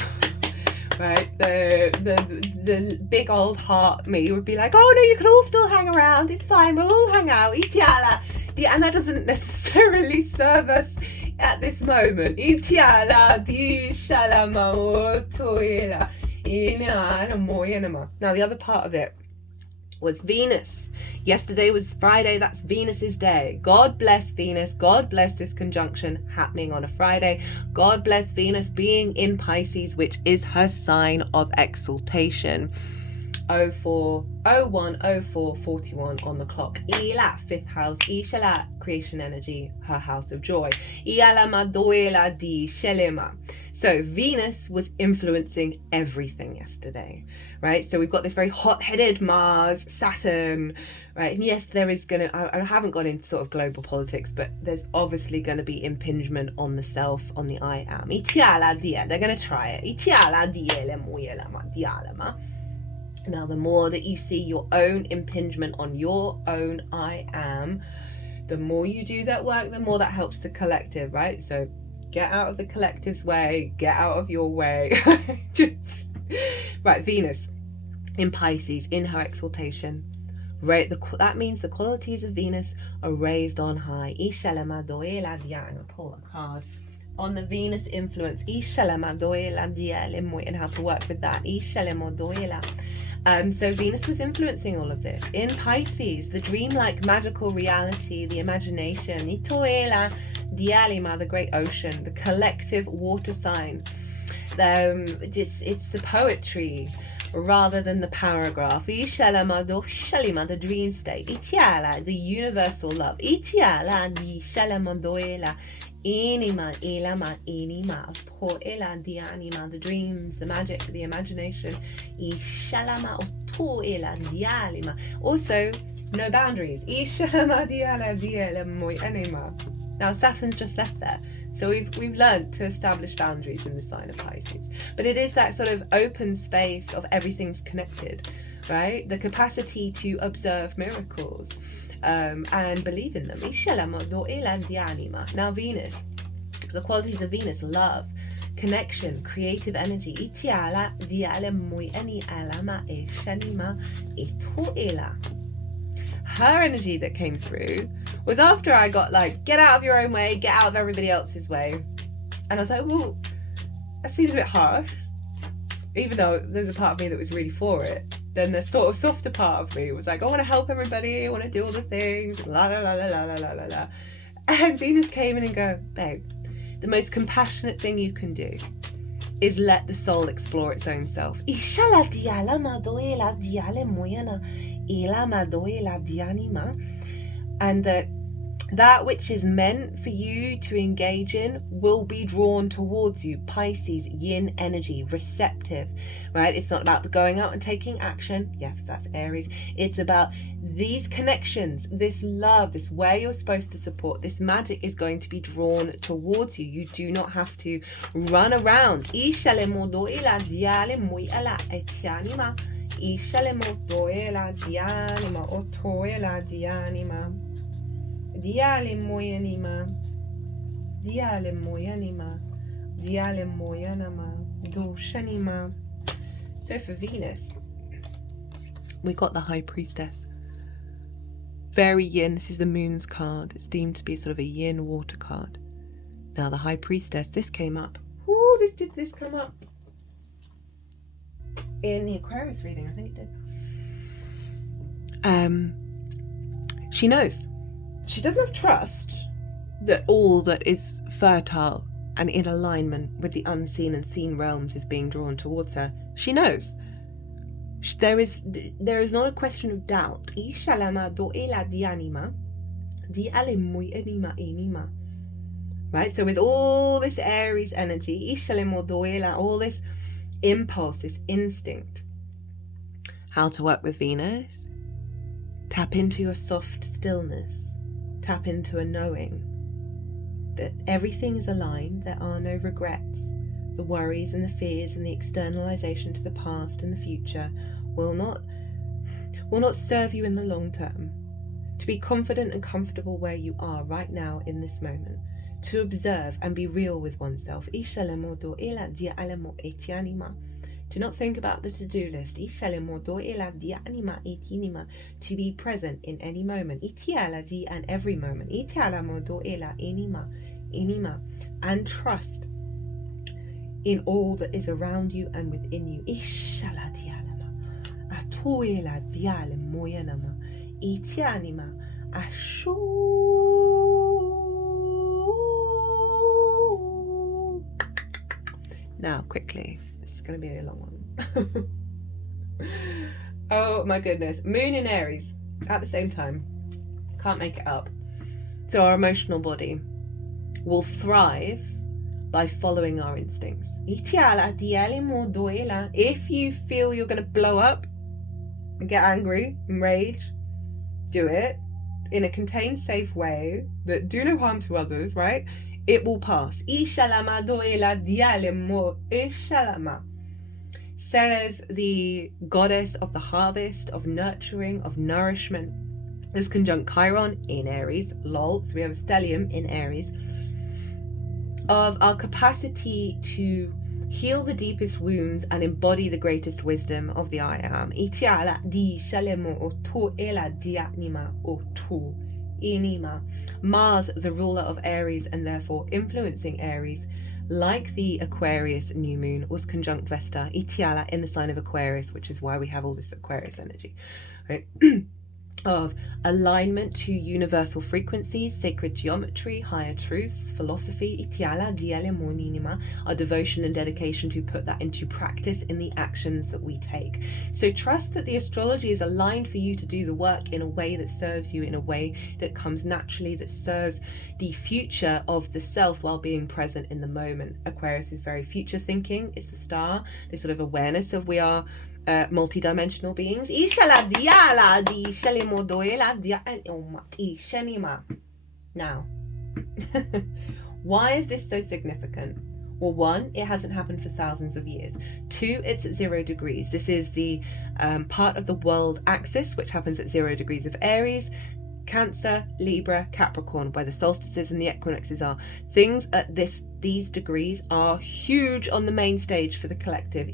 Right, the big old heart me would be like, oh no, you can all still hang around, it's fine, we'll all hang out, itiala. Yeah, and that doesn't necessarily serve us at this moment. Itiala di shalama otoela ina moyanama. Now the other part of it was Venus. Yesterday was Friday, that's Venus's day. God bless Venus, God bless this conjunction happening on a Friday. God bless Venus being in Pisces, which is her sign of exaltation. 04:01:04:41 on the clock. Ila, 5th house, Ishala, creation energy, her house of joy. Ialama doela di shelema. So Venus was influencing everything yesterday, right? So we've got this very hot-headed Mars, Saturn, right? And yes, there is going to, I haven't gone into sort of global politics, but there's obviously going to be impingement on the self, on the I am. Itiala dia, they're going to try it. Itiala diele moyelama dialama. Now, the more that you see your own impingement on your own I am, the more you do that work, the more that helps the collective, right? So get out of the collective's way, get out of your way. Right, Venus in Pisces, in her exaltation. Right, that means the qualities of Venus are raised on high. I'm gonna pull a card. On the Venus influence, and how to work with that. So Venus was influencing all of this. In Pisces, the dreamlike magical reality, the imagination, the great ocean, the collective water sign. It's the poetry rather than the paragraph. The dream state. The universal love. Inima, ilama, inima, toela, dianima, the dreams, the magic, the imagination. Ishalama, toela, dialima. Also, no boundaries. Ishalama, diala, diala, moi, anima. Now, Saturn's just left there. So we've learned to establish boundaries in the sign of Pisces. But it is that sort of open space of everything's connected, right? The capacity to observe miracles. And believe in them. Now Venus, the qualities of Venus: love, connection, creative energy. Her energy that came through was after I got like, get out of your own way, get out of everybody else's way. And I was like, well, that seems a bit harsh. Even though there's a part of me that was really for it. Then the sort of softer part of me was like, I want to help everybody, I want to do all the things, la la la la la la la la. And Venus came in and go, babe, the most compassionate thing you can do is let the soul explore its own self. And that which is meant for you to engage in will be drawn towards you. Pisces, yin energy, receptive, right? It's not about going out and taking action. Yes, that's Aries. It's about these connections, this love, this where you're supposed to support. This magic is going to be drawn towards you. You do not have to run around. Diale moyanima, diale moyanima, diale moyanama, doshanima. So for Venus, we got the High Priestess. Very yin. This is the Moon's card. It's deemed to be sort of a yin water card. Now the High Priestess, this came up. Ooh, did this come up in the Aquarius reading? I think it did. She knows. She doesn't have trust that all that is fertile and in alignment with the unseen and seen realms is being drawn towards her. She knows. There is not a question of doubt. Right? So with all this Aries energy, all this impulse, this instinct, how to work with Venus? Tap into your soft stillness. Tap into a knowing. that everything is aligned. There are no regrets. The worries and the fears and the externalization to the past and the future will not serve you in the long term. To be confident and comfortable where you are right now in this moment. To observe and be real with oneself. Do not think about the to-do list. To be present in any moment. And every moment. And trust in all that is around you and within you. Now, quickly, this is going to be a long one. Oh my goodness. Moon in Aries at the same time. Can't make it up. So our emotional body will thrive by following our instincts. If you feel you're going to blow up and get angry, enrage, do it in a contained, safe way that do no harm to others, right? It will pass. Ceres, the goddess of the harvest, of nurturing, of nourishment, is conjunct Chiron in Aries, lol, so we have a stellium in Aries, of our capacity to heal the deepest wounds and embody the greatest wisdom of the I am. Mars, the ruler of Aries and therefore influencing Aries, like the Aquarius new moon, was conjunct Vesta, Itiala, in the sign of Aquarius, which is why we have all this Aquarius energy, right? Of alignment to universal frequencies, sacred geometry, higher truths, philosophy, our devotion and dedication to put that into practice in the actions that we take. So trust that the astrology is aligned for you to do the work in a way that serves you, in a way that comes naturally, that serves the future of the self while being present in the moment. Aquarius is very future thinking. It's the star, this sort of awareness of we are multi-dimensional beings. Now, why is this so significant? Well, one, it hasn't happened for thousands of years. Two, it's at 0 degrees. This is the part of the world axis, which happens at 0 degrees of Aries, Cancer, Libra, Capricorn, where the solstices and the equinoxes are. Things at these degrees are huge on the main stage for the collective.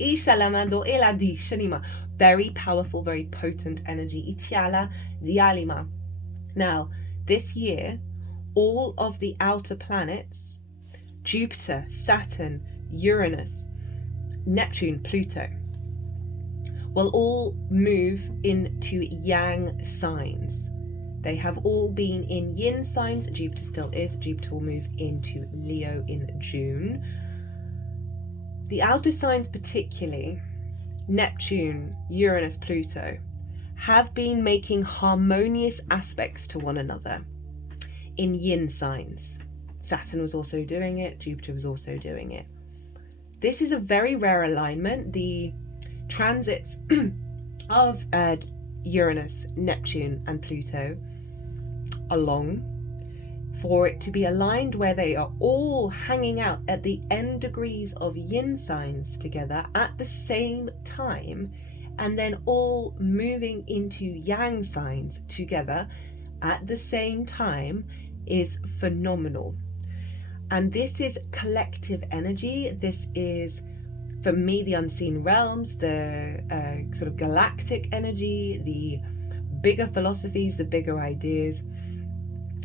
Very powerful, very potent energy. Now, this year, all of the outer planets, Jupiter, Saturn, Uranus, Neptune, Pluto, will all move into yang signs. They have all been in yin signs. Jupiter still is. Jupiter will move into Leo in June. The outer signs, particularly Neptune, Uranus, Pluto, have been making harmonious aspects to one another in yin signs. Saturn was also doing it. Jupiter was also doing it. This is a very rare alignment. The transits of Uranus, Neptune and Pluto along, for it to be aligned where they are all hanging out at the end degrees of yin signs together at the same time, and then all moving into yang signs together at the same time, is phenomenal. And this is collective energy. This is, for me, the unseen realms, the sort of galactic energy, the bigger philosophies, the bigger ideas.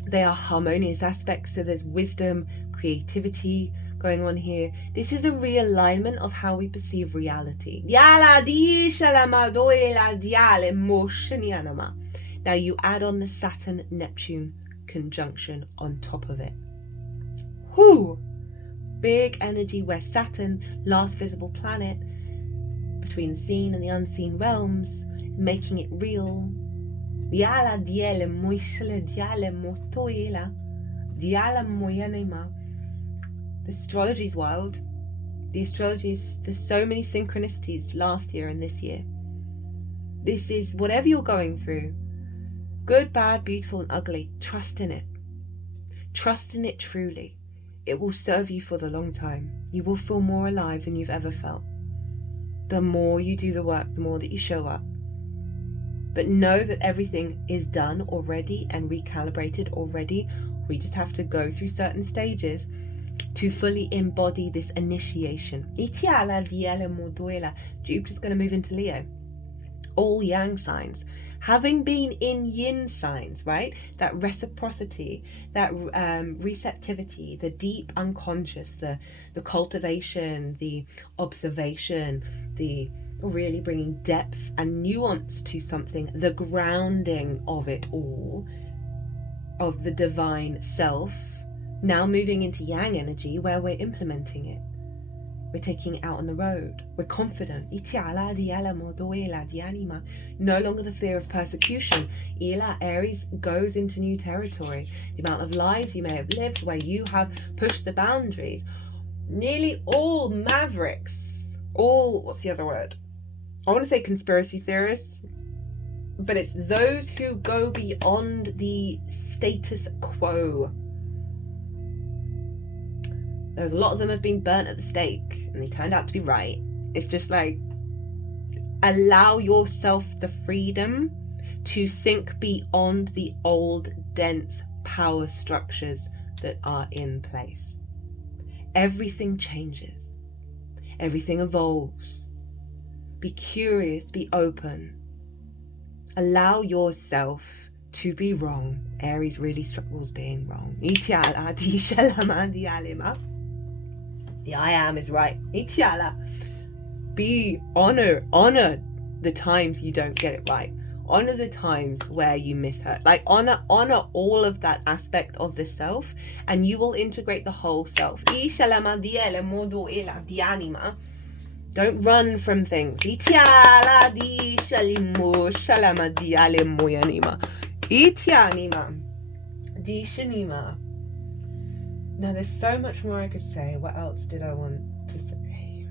They are harmonious aspects, so there's wisdom, creativity going on here. This is a realignment of how we perceive reality. Now you add on the Saturn-Neptune conjunction on top of it. Whoo! Big energy where Saturn, last visible planet, between the seen and the unseen realms, making it real. The astrology is wild. The astrology is, there's so many synchronicities last year and this year. This is whatever you're going through, good, bad, beautiful and ugly, trust in it. Trust in it truly. it will serve you for the long time. You will feel more alive than you've ever felt. The more you do the work, the more that you show up. But know that everything is done already and recalibrated already. We just have to go through certain stages to fully embody this initiation. Jupiter's going to move into Leo. All yang signs. Having been in yin signs, right? That reciprocity, that receptivity, the deep unconscious, the cultivation, the observation, the really bringing depth and nuance to something, the grounding of it all, of the divine self, now moving into yang energy where we're implementing it. We're taking it out on the road. We're confident. No longer the fear of persecution. Aries goes into new territory. The amount of lives you may have lived where you have pushed the boundaries. Nearly all mavericks, what's the other word? I want to say conspiracy theorists, but it's those who go beyond the status quo. There's a lot of them have been burnt at the stake and they turned out to be right. It's just like, allow yourself the freedom to think beyond the old, dense power structures that are in place. Everything changes. Everything evolves. Be curious, be open. Allow yourself to be wrong. Aries really struggles being wrong. The I am is right. Honor the times you don't get it right. Honor the times where you misheard. Like honor all of that aspect of the self, and you will integrate the whole self. Don't run from things. Now there's so much more I could say. What else did I want to say?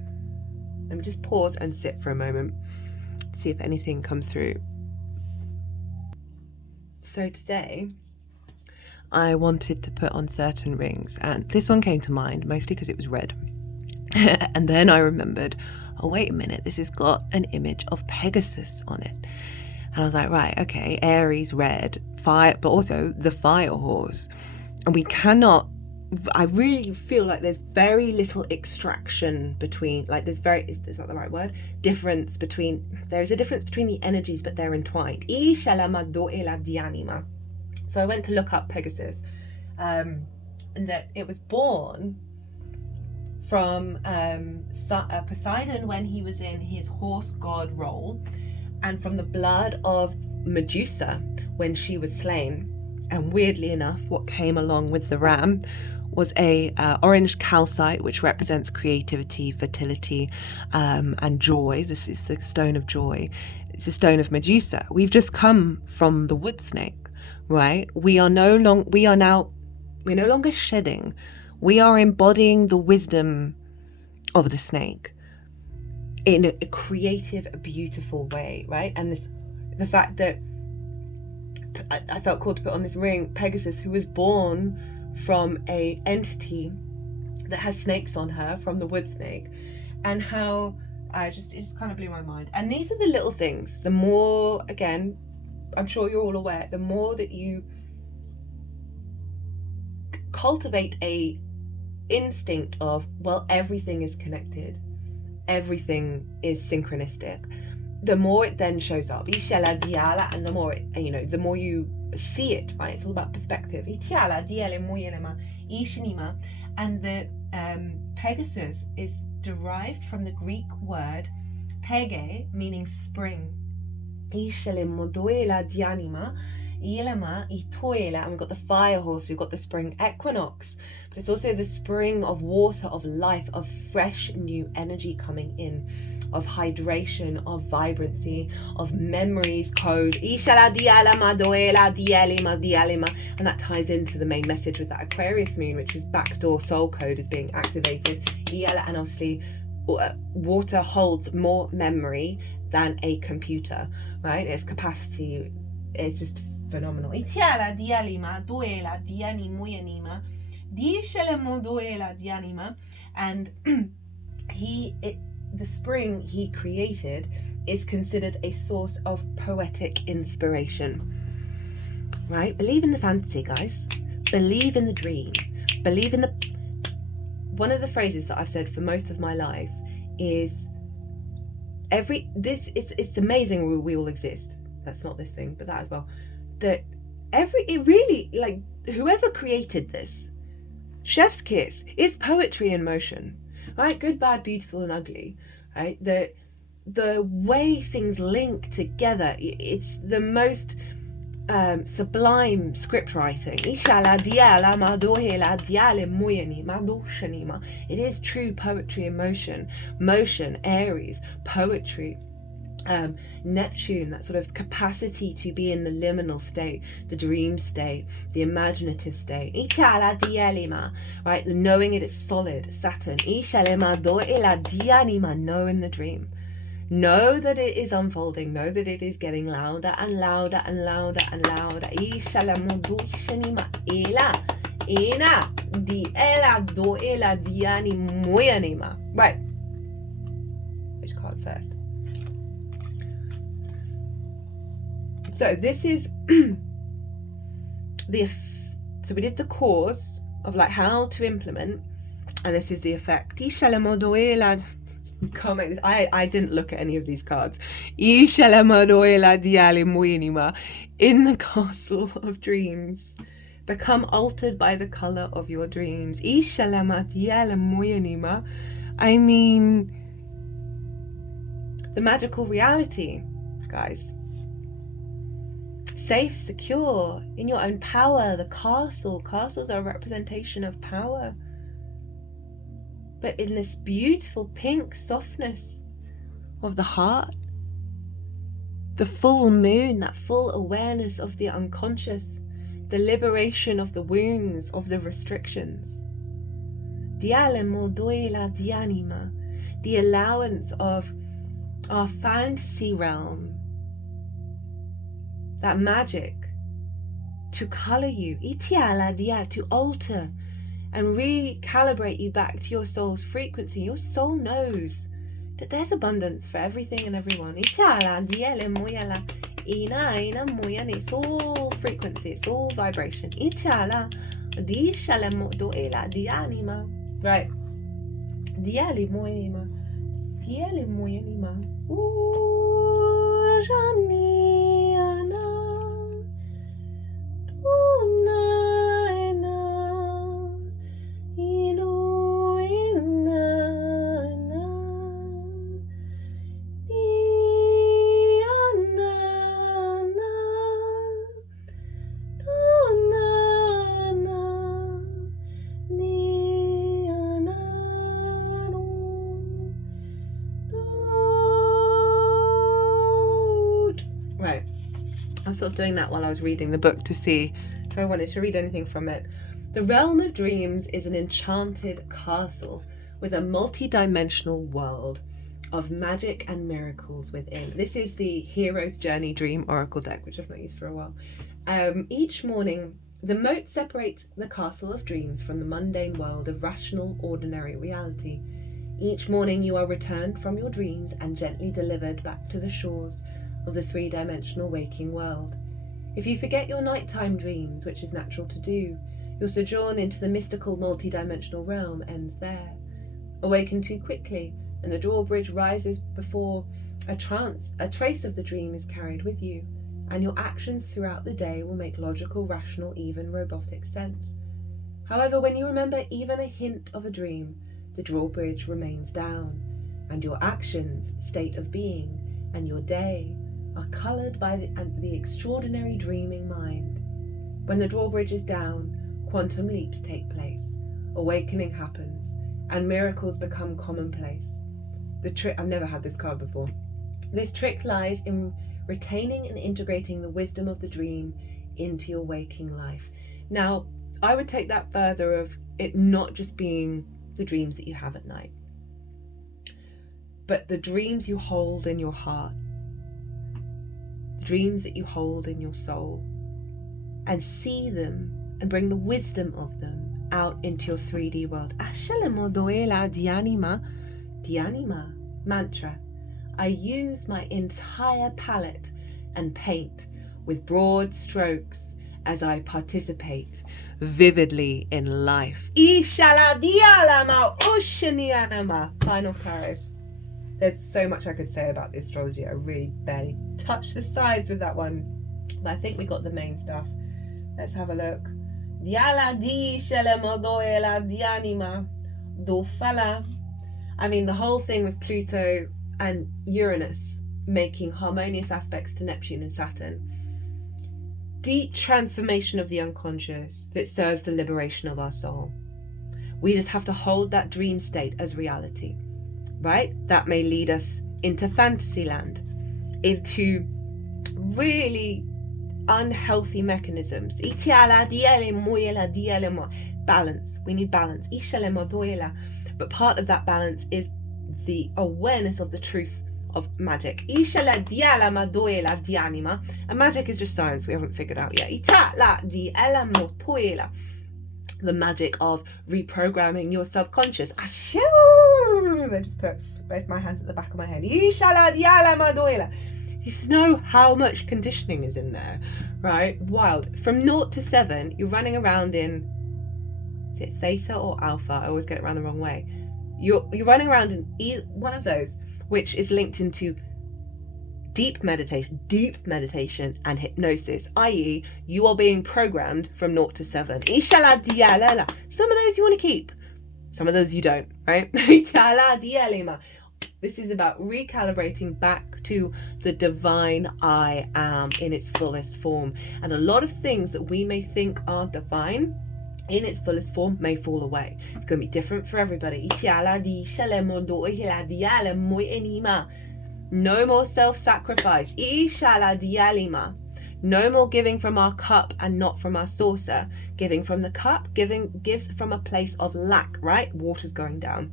Let me just pause and sit for a moment, see if anything comes through. So today I wanted to put on certain rings, and this one came to mind mostly because it was red. And then I remembered, oh wait a minute, this has got an image of Pegasus on it. And I was like, right, okay, Aries, red, fire, but also the fire horse. And we cannot, I really feel like there's very little extraction between, like is that the right word? There is a difference between the energies, but they're entwined. So I went to look up Pegasus, and that it was born from Poseidon when he was in his horse god role, and from the blood of Medusa when she was slain. And weirdly enough, what came along with the ram was a orange calcite, which represents creativity, fertility, and joy. This is the stone of joy. It's the stone of Medusa. We've just come from the wood snake, right? We're no longer shedding. We are embodying the wisdom of the snake in a creative, beautiful way, right? And the fact that I felt called to put on this ring, Pegasus, who was born from a entity that has snakes on her, from the wood snake, and how it just kind of blew my mind. And these are the little things. The more, again, I'm sure you're all aware, the more that you cultivate a instinct of, well, everything is connected, everything is synchronistic, the more it then shows up. And the more the more you see it, right? It's all about perspective. And the Pegasus is derived from the Greek word pege, meaning spring. And we've got the fire horse, we've got the spring equinox, but it's also the spring of water, of life, of fresh new energy coming in, of hydration, of vibrancy, of memories, code. And that ties into the main message with that Aquarius moon, which is backdoor soul code is being activated. And obviously water holds more memory than a computer, right? Its capacity, it's just phenomenal. Dice le modoela di anima, and the spring he created is considered a source of poetic inspiration. Right? Believe in the fantasy, guys. Believe in the dream. Believe in the... One of the phrases that I've said for most of my life is it's amazing we all exist. That's not this thing, but that as well. That it really, like, whoever created this, chef's kiss, it's poetry in motion. Right? Good, bad, beautiful and ugly. Right? The way things link together, it's the most sublime script writing. It is true poetry in motion. Motion, Aries, poetry. Neptune, that sort of capacity to be in the liminal state, the dream state, the imaginative state. Right, the knowing it is solid. Saturn. Know in the dream. Know that it is unfolding. Know that it is getting louder and louder and louder and louder. Right. Which card first? So this is so we did the cause of like how to implement, and this is the effect. You can't make this. I didn't look at any of these cards. In the castle of dreams, become altered by the color of your dreams. I mean, the magical reality, guys. Safe, secure, in your own power. The castle. Castles are a representation of power. But in this beautiful pink softness of the heart. The full moon, that full awareness of the unconscious. The liberation of the wounds, of the restrictions. The allowance of our fantasy realm. That magic to colour you, to alter and recalibrate you back to your soul's frequency. Your soul knows that there's abundance for everything and everyone. It's all frequency, it's all vibration. Right. I was sort of doing that while I was reading the book to see if I wanted to read anything from it. The realm of dreams is an enchanted castle with a multi-dimensional world of magic and miracles within. This is the Hero's Journey Dream Oracle deck, which I've not used for a while. Each morning, the moat separates the castle of dreams from the mundane world of rational, ordinary reality. Each morning you are returned from your dreams and gently delivered back to the shores of the three-dimensional waking world. If you forget your nighttime dreams, which is natural to do, your sojourn into the mystical multi-dimensional realm ends there. Awaken too quickly, and the drawbridge rises before a trace of the dream is carried with you, and your actions throughout the day will make logical, rational, even robotic sense. However, when you remember even a hint of a dream, the drawbridge remains down, and your actions, state of being, and your day are coloured by the extraordinary dreaming mind. When the drawbridge is down, quantum leaps take place, awakening happens, and miracles become commonplace. I've never had this card before. This trick lies in retaining and integrating the wisdom of the dream into your waking life. Now, I would take that further of it not just being the dreams that you have at night, but the dreams you hold in your heart, the dreams that you hold in your soul, and see them and bring the wisdom of them out into your 3D world. Dianima mantra. I use my entire palette and paint with broad strokes as I participate vividly in life. Final card. There's so much I could say about the astrology. I really barely touched the sides with that one, but I think we got the main stuff. Let's have a look. I mean, the whole thing with Pluto and Uranus making harmonious aspects to Neptune and Saturn. Deep transformation of the unconscious that serves the liberation of our soul. We just have to hold that dream state as reality, right? That may lead us into fantasy land, into really unhealthy mechanisms. Balance. We need balance. But part of that balance is the awareness of the truth of magic. And magic is just science we haven't figured out yet. The magic of reprogramming your subconscious. I just put both my hands at the back of my head. You know how much conditioning is in there, right? Wild. From 0 to 7, you're running around in, is it theta or alpha? I always get it around the wrong way. You're running around in one of those, which is linked into deep meditation and hypnosis, i.e. you are being programmed from 0 to 7. Some of those you want to keep, some of those you don't, right? This is about recalibrating back to the divine I am in its fullest form. And a lot of things that we may think are divine in its fullest form may fall away. It's going to be different for everybody. No more self-sacrifice. No more giving from our cup and not from our saucer. Giving from the cup, gives from a place of lack, right? Water's going down.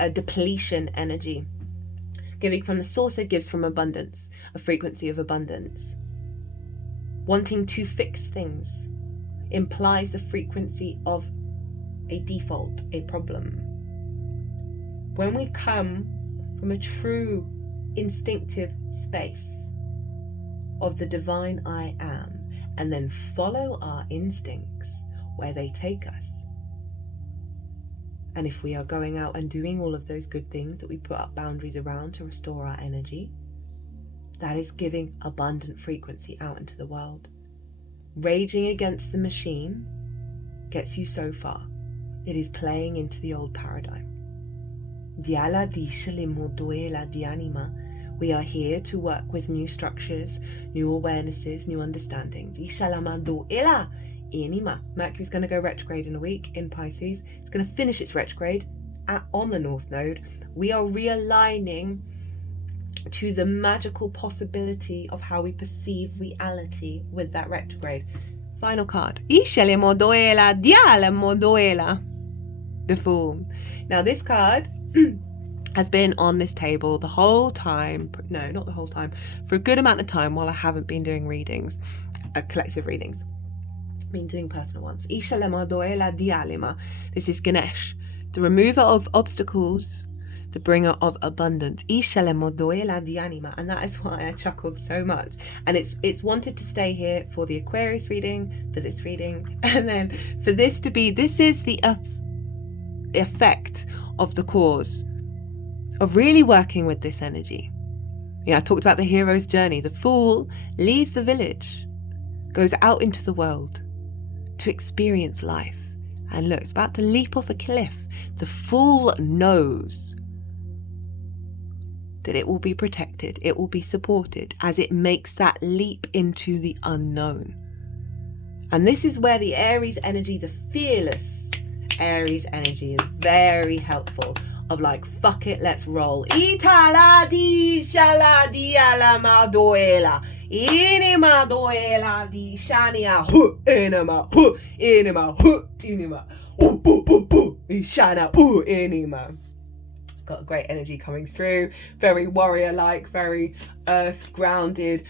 A depletion energy. Giving from the saucer gives from abundance, a frequency of abundance. Wanting to fix things implies the frequency of a default, a problem. When we come from a true instinctive space of the divine I am and then follow our instincts where they take us, and if we are going out and doing all of those good things that we put up boundaries around to restore our energy, that is giving abundant frequency out into the world. Raging against the machine gets you so far. It is playing into the old paradigm. We are here to work with new structures, new awarenesses, new understandings. Mercury's going to go retrograde in a week in Pisces. It's going to finish its retrograde on the North Node. We are realigning to the magical possibility of how we perceive reality with that retrograde. Final card. The Fool. Now this card has been on this table the whole time. No, not the whole time. For a good amount of time while I haven't been doing readings, collective readings. Been doing personal ones. This is Ganesh, the remover of obstacles, the bringer of abundance. And that is why I chuckled so much. And it's wanted to stay here for the Aquarius reading, for this reading, and then for this to be, this is the effect of the cause of really working with this energy. Yeah, I talked about the hero's journey. The Fool leaves the village, goes out into the world to experience life. And look, it's about to leap off a cliff. The Fool knows that it will be protected, it will be supported as it makes that leap into the unknown. And this is where the Aries energy, the fearless Aries energy, is very helpful. Of like, fuck it, let's roll. Itala shala di ala madoela. Inima doela di shania hu enema hu enema hu tinima hu shana hu enema. Got great energy coming through, very warrior-like, very earth-grounded,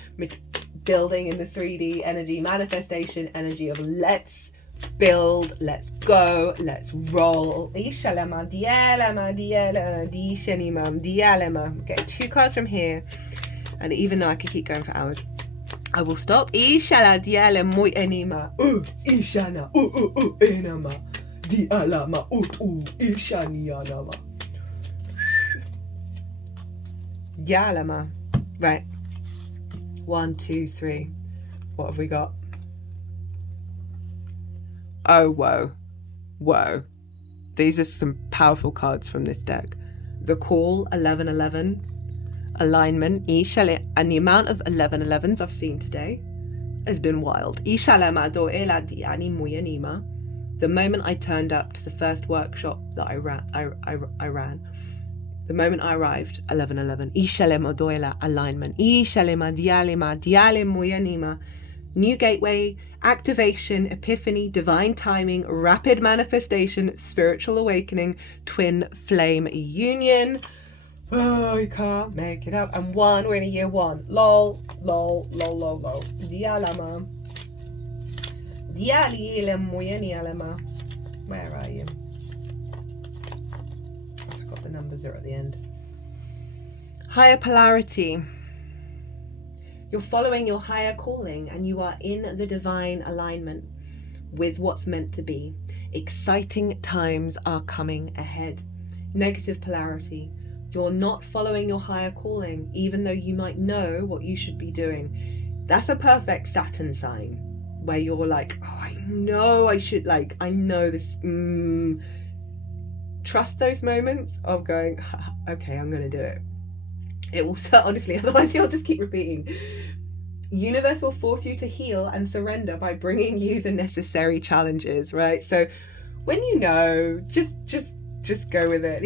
building in the 3D energy, manifestation energy of let's build, let's go, let's roll. Ishalama, dialama, dialama, dishanimam, dialama. Get 2 cards from here, and even though I could keep going for hours, I will stop. Ishala diala muy enima. Ishana enama. Dialama ishanianama. Dialama. Right. 1, 2, 3. What have we got? Oh, whoa. Whoa. These are some powerful cards from this deck. The Call, 11-11. Alignment, and the amount of 11-11s I've seen today has been wild. The moment I turned up to the first workshop that I ran, the moment I arrived, 11-11. Alignment. New gateway, activation, epiphany, divine timing, rapid manifestation, spiritual awakening, twin flame union. Oh, you can't make it up. And 1, we're in a year 1. Lol. Dialama. Where are you? I forgot the numbers are at the end. Higher polarity. You're following your higher calling and you are in the divine alignment with what's meant to be. Exciting times are coming ahead. Negative polarity. You're not following your higher calling, even though you might know what you should be doing. That's a perfect Saturn sign, where you're like, oh, I know I should, like, I know this. Trust those moments of going, okay, I'm going to do it. It will, honestly, otherwise you'll just keep repeating. Universe will force you to heal and surrender by bringing you the necessary challenges, right? So when you know, just go with it.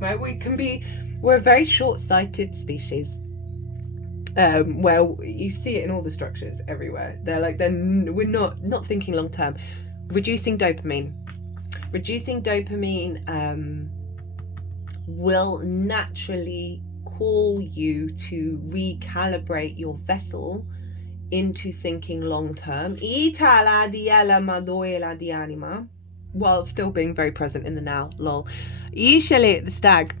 Right? We're a very short-sighted species. Well, you see it in all the structures everywhere. We're not thinking long term. Reducing dopamine will naturally call you to recalibrate your vessel into thinking long term, while still being very present in the now. Lol. The stag.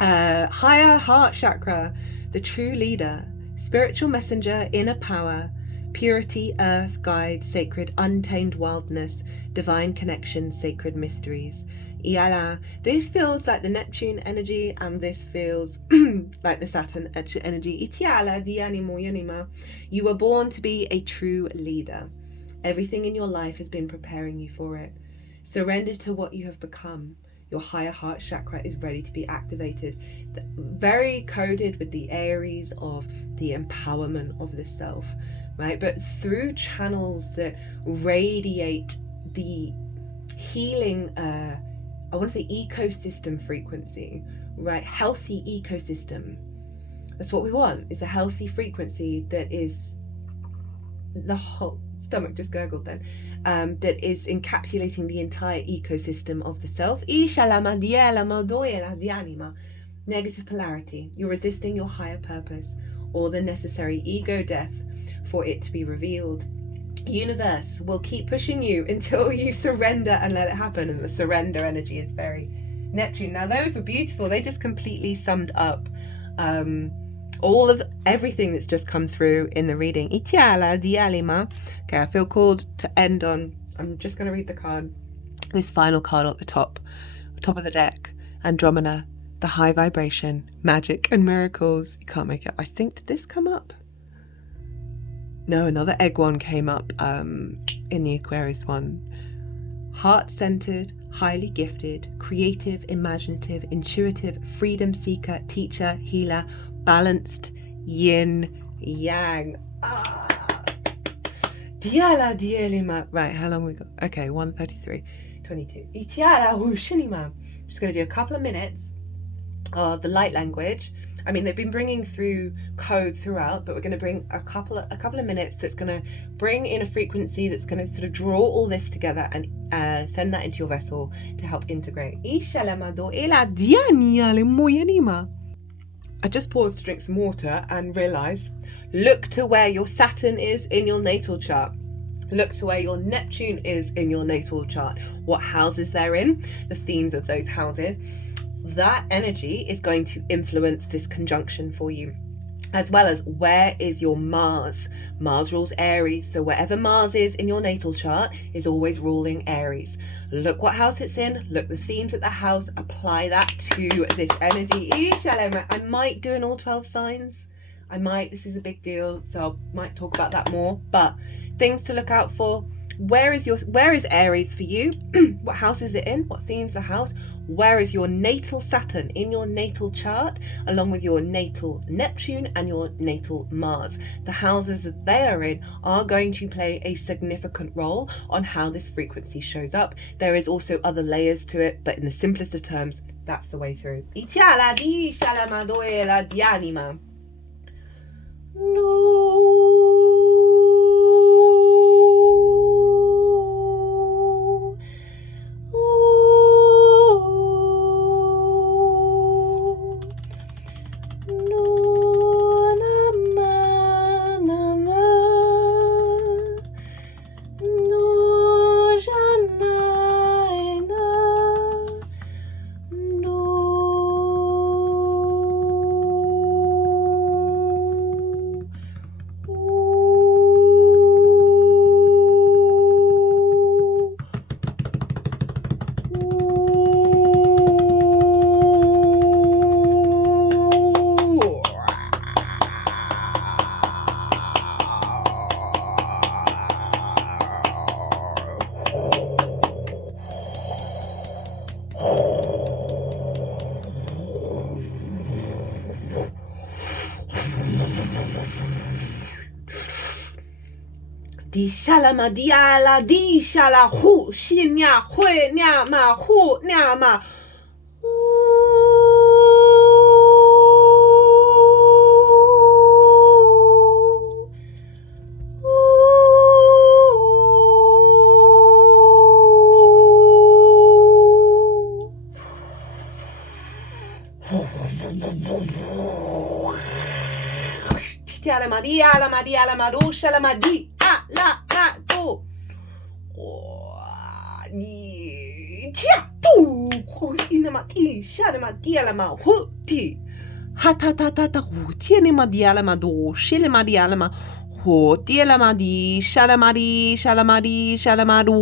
Higher heart chakra, the true leader, spiritual messenger, inner power, purity, earth, guide, sacred, untamed wildness, divine connection, sacred mysteries. This feels like the Neptune energy, and this feels like the Saturn energy. You were born to be a true leader. Everything in your life has been preparing you for it. Surrender to what you have become. Your higher heart chakra is ready to be activated. Very coded with the Aries of the empowerment of the self, right? But through channels that radiate the healing, I want to say ecosystem frequency, right? Healthy ecosystem. That's what we want, is a healthy frequency that is the whole stomach just gurgled then, that is encapsulating the entire ecosystem of the self. Negative polarity. You're resisting your higher purpose or the necessary ego death for it to be revealed. Universe will keep pushing you until you surrender and let it happen, and the surrender energy is very Neptune. Now those were beautiful. They just completely summed up all of everything that's just come through in the reading. Okay, I feel called to end on, I'm just going to read the card, this final card at the top of the deck. Andromeda, the high vibration, magic and miracles. You can't make it. I think, did this come up? No, another egg one came up in the Aquarius one. Heart-centered, highly gifted, creative, imaginative, intuitive, freedom seeker, teacher, healer, balanced, yin, yang. Right, how long we got? Okay, 1:33, 22. Just going to do a couple of minutes of the light language. I mean, they've been bringing through code throughout, but we're going to bring a couple of minutes that's going to bring in a frequency that's going to sort of draw all this together and send that into your vessel to help integrate. I just paused to drink some water and realised, look to where your Saturn is in your natal chart. Look to where your Neptune is in your natal chart. What houses they're in, the themes of those houses. That energy is going to influence this conjunction for you. As well as where is your Mars? Mars rules Aries, so wherever Mars is in your natal chart is always ruling Aries. Look what house it's in, look the themes at the house, apply that to this energy. I might do an all 12 signs. This is a big deal, so I might talk about that more. But things to look out for. Where is Aries for you? What house is it in? What theme's the house? Where is your natal Saturn in your natal chart, along with your natal Neptune and your natal Mars? The houses that they are in are going to play a significant role on how this frequency shows up. There is also other layers to it, but in the simplest of terms, that's the way through. Di shalama diala di shala hu shinya hui nyama hu nyama. Tiala Maria la Maria la Marusha la Madi la na tu ni chia tu ina mati shale madia la ma huti hata ta ta ta huti ne madia la mado shile madia la ma huti la madi shalamari shalamari shalamadu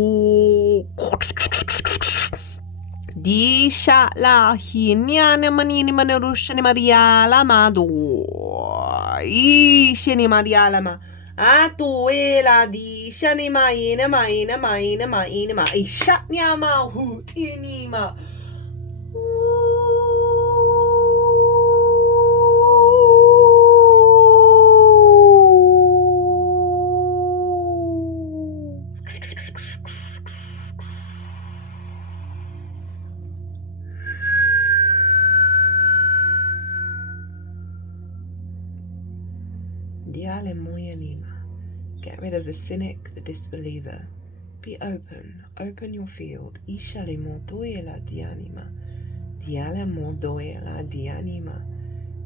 di shala hinya ne manini manarusha ne maria la mado shene maria la ma Atuela di shani maina maina maina maina ma ishanya ma hutini ma. Diale moyanima. Get rid of the cynic, the disbeliever. Be open. Open your field. Ishale modoela dianima. Diale modoela dianima.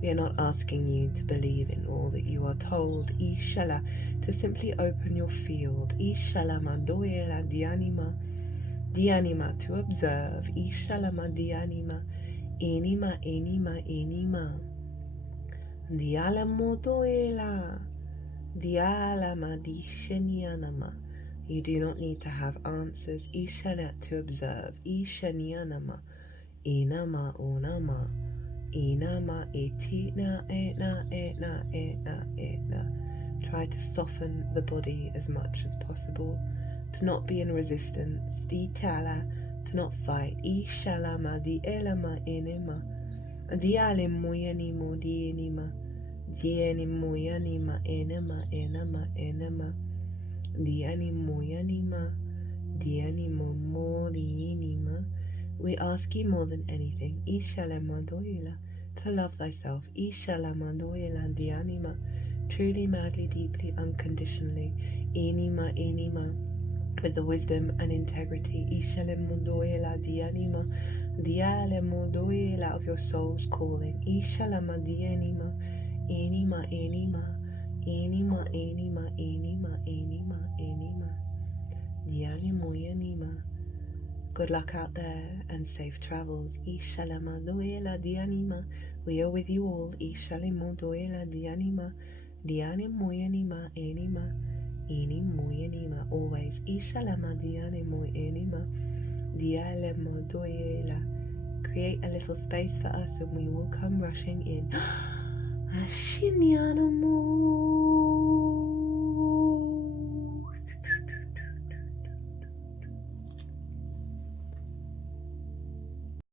We are not asking you to believe in all that you are told. Ishala, to simply open your field. Ishala madoela dianima. Dianima, to observe. Ishala ma dianima. Enima, enima, enima. Diala modoela. Dialama di shenianama. You do not need to have answers. Ishala, to observe. Ishenianama. Inama unama. Inama etina etna etna etna etna. Try to soften the body as much as possible. To not be in resistance. Ditala, to not fight. Ishalama di elama enema. Diale moyanimo dienima. Diani moyanima enema enema enema. Diani moyanima. Diani momorinima. We ask you more than anything. Ishalamadoila, to love thyself. Ishalamadoila dianima. Truly, madly, deeply, unconditionally. Enima enima. With the wisdom and integrity. Ishalamodoila dianima. Diale modoil out of your soul's calling. Ishalama dienima, enima, enima, enima, enima, enima, enima, enima. Diale moyanima. Good luck out there and safe travels. Ishalama doela dianima. We are with you all. Ishalimo doela dianima. Diane moyanima, enima, eni moyanima. Always. Ishalama diane moyanima. Diale modoela. Create a little space for us and we will come rushing in. Ashinyanamo.